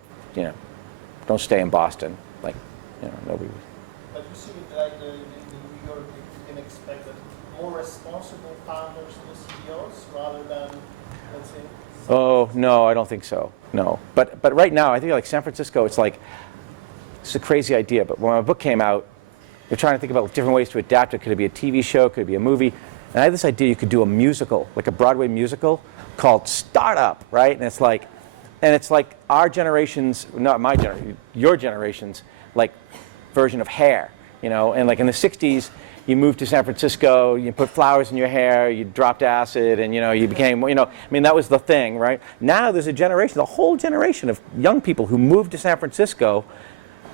don't stay in Boston. Like, nobody. But you see, like in New York, you can expect that more responsible founders and CEOs rather than, let's say. Oh no, I don't think so. No, but right now I think like San Francisco, it's a crazy idea. But when my book came out, they're trying to think about different ways to adapt it. Could it be a TV show? Could it be a movie? And I had this idea you could do a musical, like a Broadway musical called Startup, right? And it's like our generation's, not my generation, your generation's like version of Hair, and like in the 60s, you moved to San Francisco, you put flowers in your hair, you dropped acid, and you became, I mean, that was the thing, right? Now there's a whole generation of young people who moved to San Francisco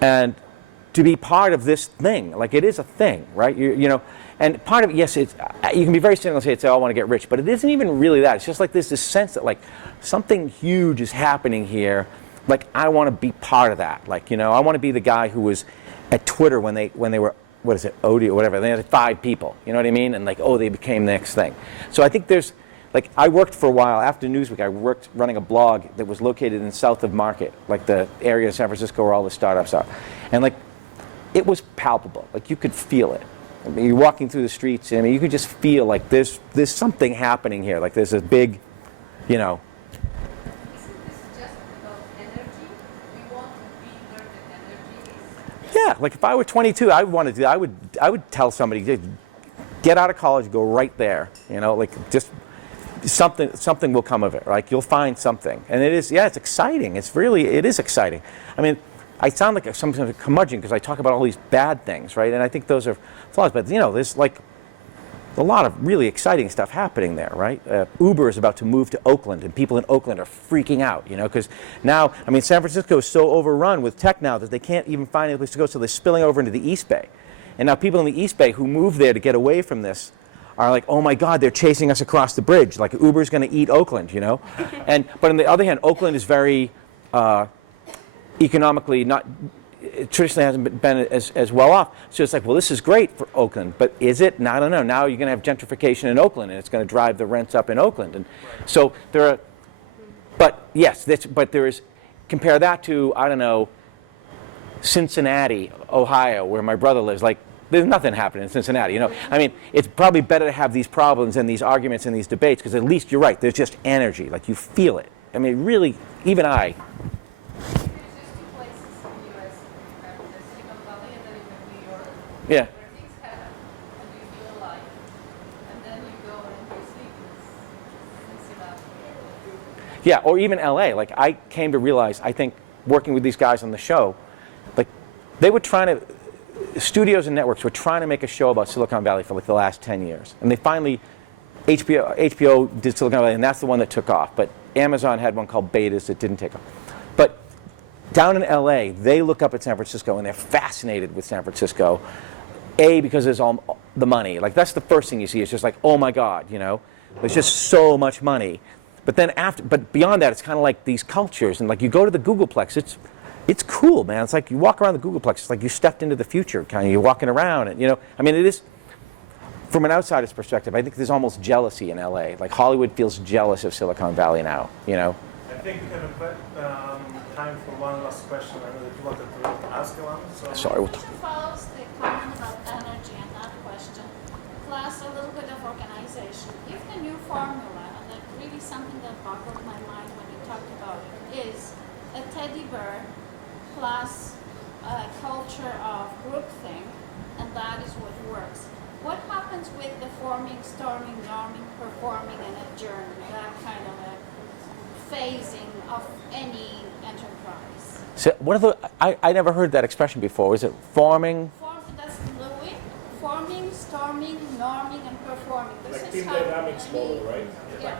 and to be part of this thing. Like, it is a thing, right? And part of it, yes, you can be very cynical and say, I want to get rich, but it isn't even really that. It's just like there's this sense that like something huge is happening here. Like, I want to be part of that. Like, I want to be the guy who was at Twitter when they were, what is it, Odie or whatever. They had 5 people, you know what I mean? And like, they became the next thing. So I think there's, like, I worked for a while after Newsweek. I worked running a blog that was located in south of Market, like the area of San Francisco where all the startups are. And like, it was palpable. Like, you could feel it. I mean, you're walking through the streets, and I mean, you could just feel like there's something happening here. Like, there's a big, Isn't this just about energy? We want to be where the energy is. Yeah, like if I were 22, I would tell somebody, get out of college, go right there. Like, just something will come of it. Like, you'll find something, and it is, it's exciting. It is exciting. I mean, I sound like sometimes a curmudgeon because I talk about all these bad things, right? And I think those are flaws. But there's like a lot of really exciting stuff happening there, right? Uber is about to move to Oakland, and people in Oakland are freaking out, because now, I mean, San Francisco is so overrun with tech now that they can't even find a place to go, so they're spilling over into the East Bay. And now people in the East Bay who move there to get away from this are like, oh my God, they're chasing us across the bridge. Like, Uber's going to eat Oakland, But on the other hand, Oakland is very economically traditionally hasn't been as well off. So it's like, well, this is great for Oakland, but is it? No, I don't know. Now you're going to have gentrification in Oakland, and it's going to drive the rents up in Oakland. And so there are, but yes, but there is, compare that to, I don't know, Cincinnati, Ohio, where my brother lives. Like, there's nothing happening in Cincinnati, I mean, it's probably better to have these problems and these arguments and these debates, because at least you're right, there's just energy. Like, you feel it. I mean, really, even I. Yeah. Where things happen, and you feel alive, and then you go and you sleep in Cincinnati. Yeah, or even LA. Like, I came to realize, I think, working with these guys on the show, like, they were trying to, studios and networks were trying to make a show about Silicon Valley for like the last 10 years. And they finally, HBO did Silicon Valley, and that's the one that took off. But Amazon had one called Betas that didn't take off. But down in LA, they look up at San Francisco, and they're fascinated with San Francisco. Because there's all the money. Like, that's the first thing you see. It's just like, oh my God, there's just so much money. But then but beyond that, it's kind of like these cultures. And like, you go to the Googleplex, it's cool, man. It's like you walk around the Googleplex, it's like you stepped into the future, kind of. You're walking around, and I mean, it is, from an outsider's perspective, I think there's almost jealousy in LA. Like, Hollywood feels jealous of Silicon Valley now, I think we have time for one last question. I know that you wanted to ask one. So. Sorry. Follows the comment about energy and that question, plus a little bit of organization. If the new formula, and that really something that boggled my mind when you talked about it, is a teddy bear plus a culture of groupthink, and that is what works. What happens with the forming, storming, norming, performing, and adjourning, that kind of a phasing of any enterprise? So what are the? I never heard that expression before. Is it forming? That's fluid. Forming, storming, norming, and performing. This Like is team how dynamics model, right? Yeah.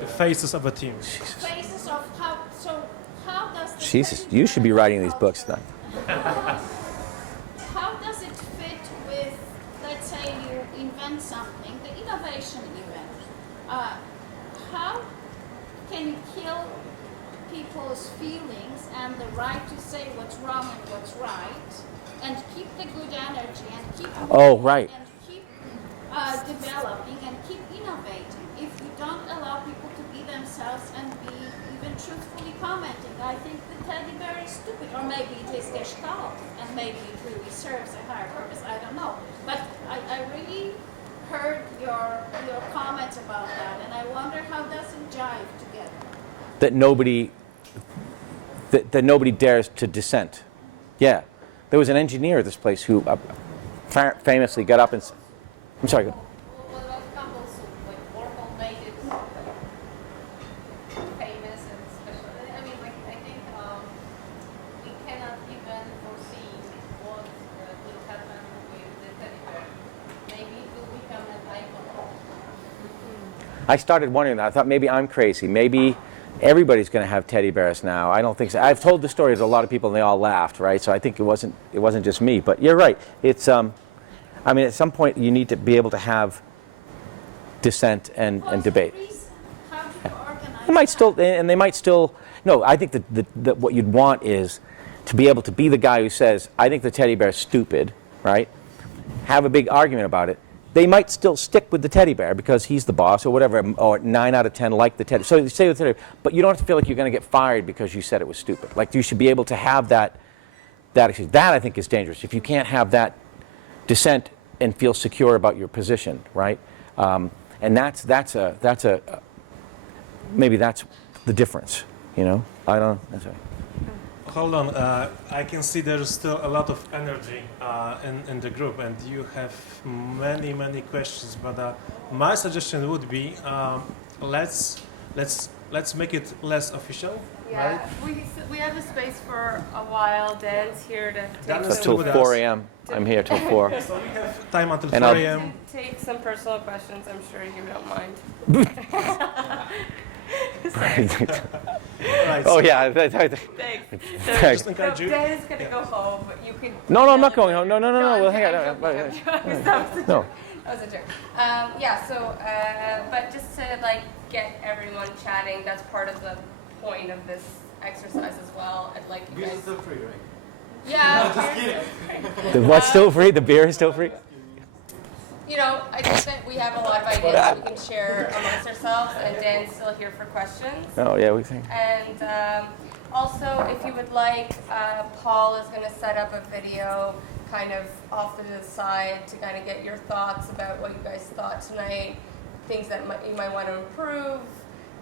The faces of a team. Phases of how. So how does the Jesus, you should be writing these books now. How does it fit with, let's say you invent something, the innovation event? How can you kill people's feelings and the right to say what's wrong and what's right, and keep the good energy and keep Right. and keep developing and keep innovating? If you don't allow people to be themselves and be even truthfully commenting, I think the teddy bear is stupid, or maybe it is gestalt, and maybe it really serves a higher purpose. I don't know, but I really heard your comments about that, and I wonder how does it jive together. That nobody dares to dissent. Yeah, there was an engineer at this place who famously got up and. I'm sorry. What about couples who, like, Oracle made it famous and special? I mean, like, I think we cannot even foresee what will happen with the teddy bear. I started wondering that. I thought maybe I'm crazy. Maybe everybody's going to have teddy bears now. I don't think so. I've told the story to a lot of people and they all laughed, right? So I think it wasn't just me. But you're right. It's I mean, at some point you need to be able to have dissent and debate. They might still, and they might still. No, I think that what you'd want is to be able to be the guy who says, "I think the teddy bear's stupid," right? Have a big argument about it. They might still stick with the teddy bear because he's the boss or whatever, or 9 out of 10 like the teddy. So you say the teddy bear, but you don't have to feel like you're going to get fired because you said it was stupid. Like you should be able to have that excuse. That I think is dangerous. If you can't have that dissent and feel secure about your position, right? And that's maybe that's the difference. You know, I don't. That's right. Hold on, I can see there's still a lot of energy in the group, and you have many questions. But my suggestion would be let's make it less official. Yeah, right? we have a space for a while. Dan's here to take That's till 4 a.m. I'm here till 4. So we have time until And 4 a.m. Take some personal questions. I'm sure you don't mind. Right, oh yeah. Thanks. Thanks. So Dan is gonna go home. But you can. No, I'm not going home. No. Well, hang on. No. That was a joke. Yeah. So, but just to like get everyone chatting, that's part of the point of this exercise as well. I'd like you Beer guys. is still free, right? Yeah. No, just kidding. The what's still free? The beer is still free? You know, I think that we have a lot of ideas that we can share amongst ourselves, and Dan's still here for questions. Oh, yeah, we think. And also, if you would like, Paul is going to set up a video kind of off to the side to kind of get your thoughts about what you guys thought tonight, things that you might want to improve,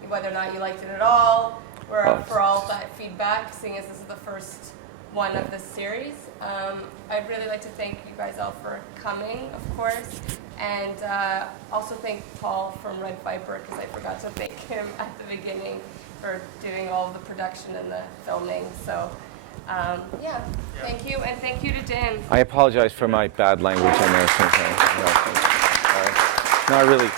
whether or not you liked it at all. We're up for all that feedback, seeing as this is the first one of this series. I'd really like to thank you guys all for coming, of course, and also thank Paul from Red Viper, because I forgot to thank him at the beginning for doing all of the production and the filming. So, yeah, thank you, and thank you to Dan. I apologize for my bad language on there. No, I really,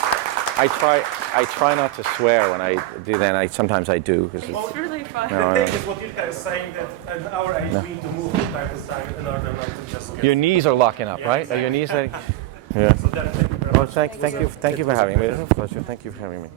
I try not to swear when I do that, and sometimes I do. It's really fun. The thing is what Ilka is saying, that an hour age we need to move from time to time in order not to just get... Your knees are locking up, right? Are your knees like... Yeah. So then, thank you very much. Thank you for having me. It was a pleasure. Thank you for having me.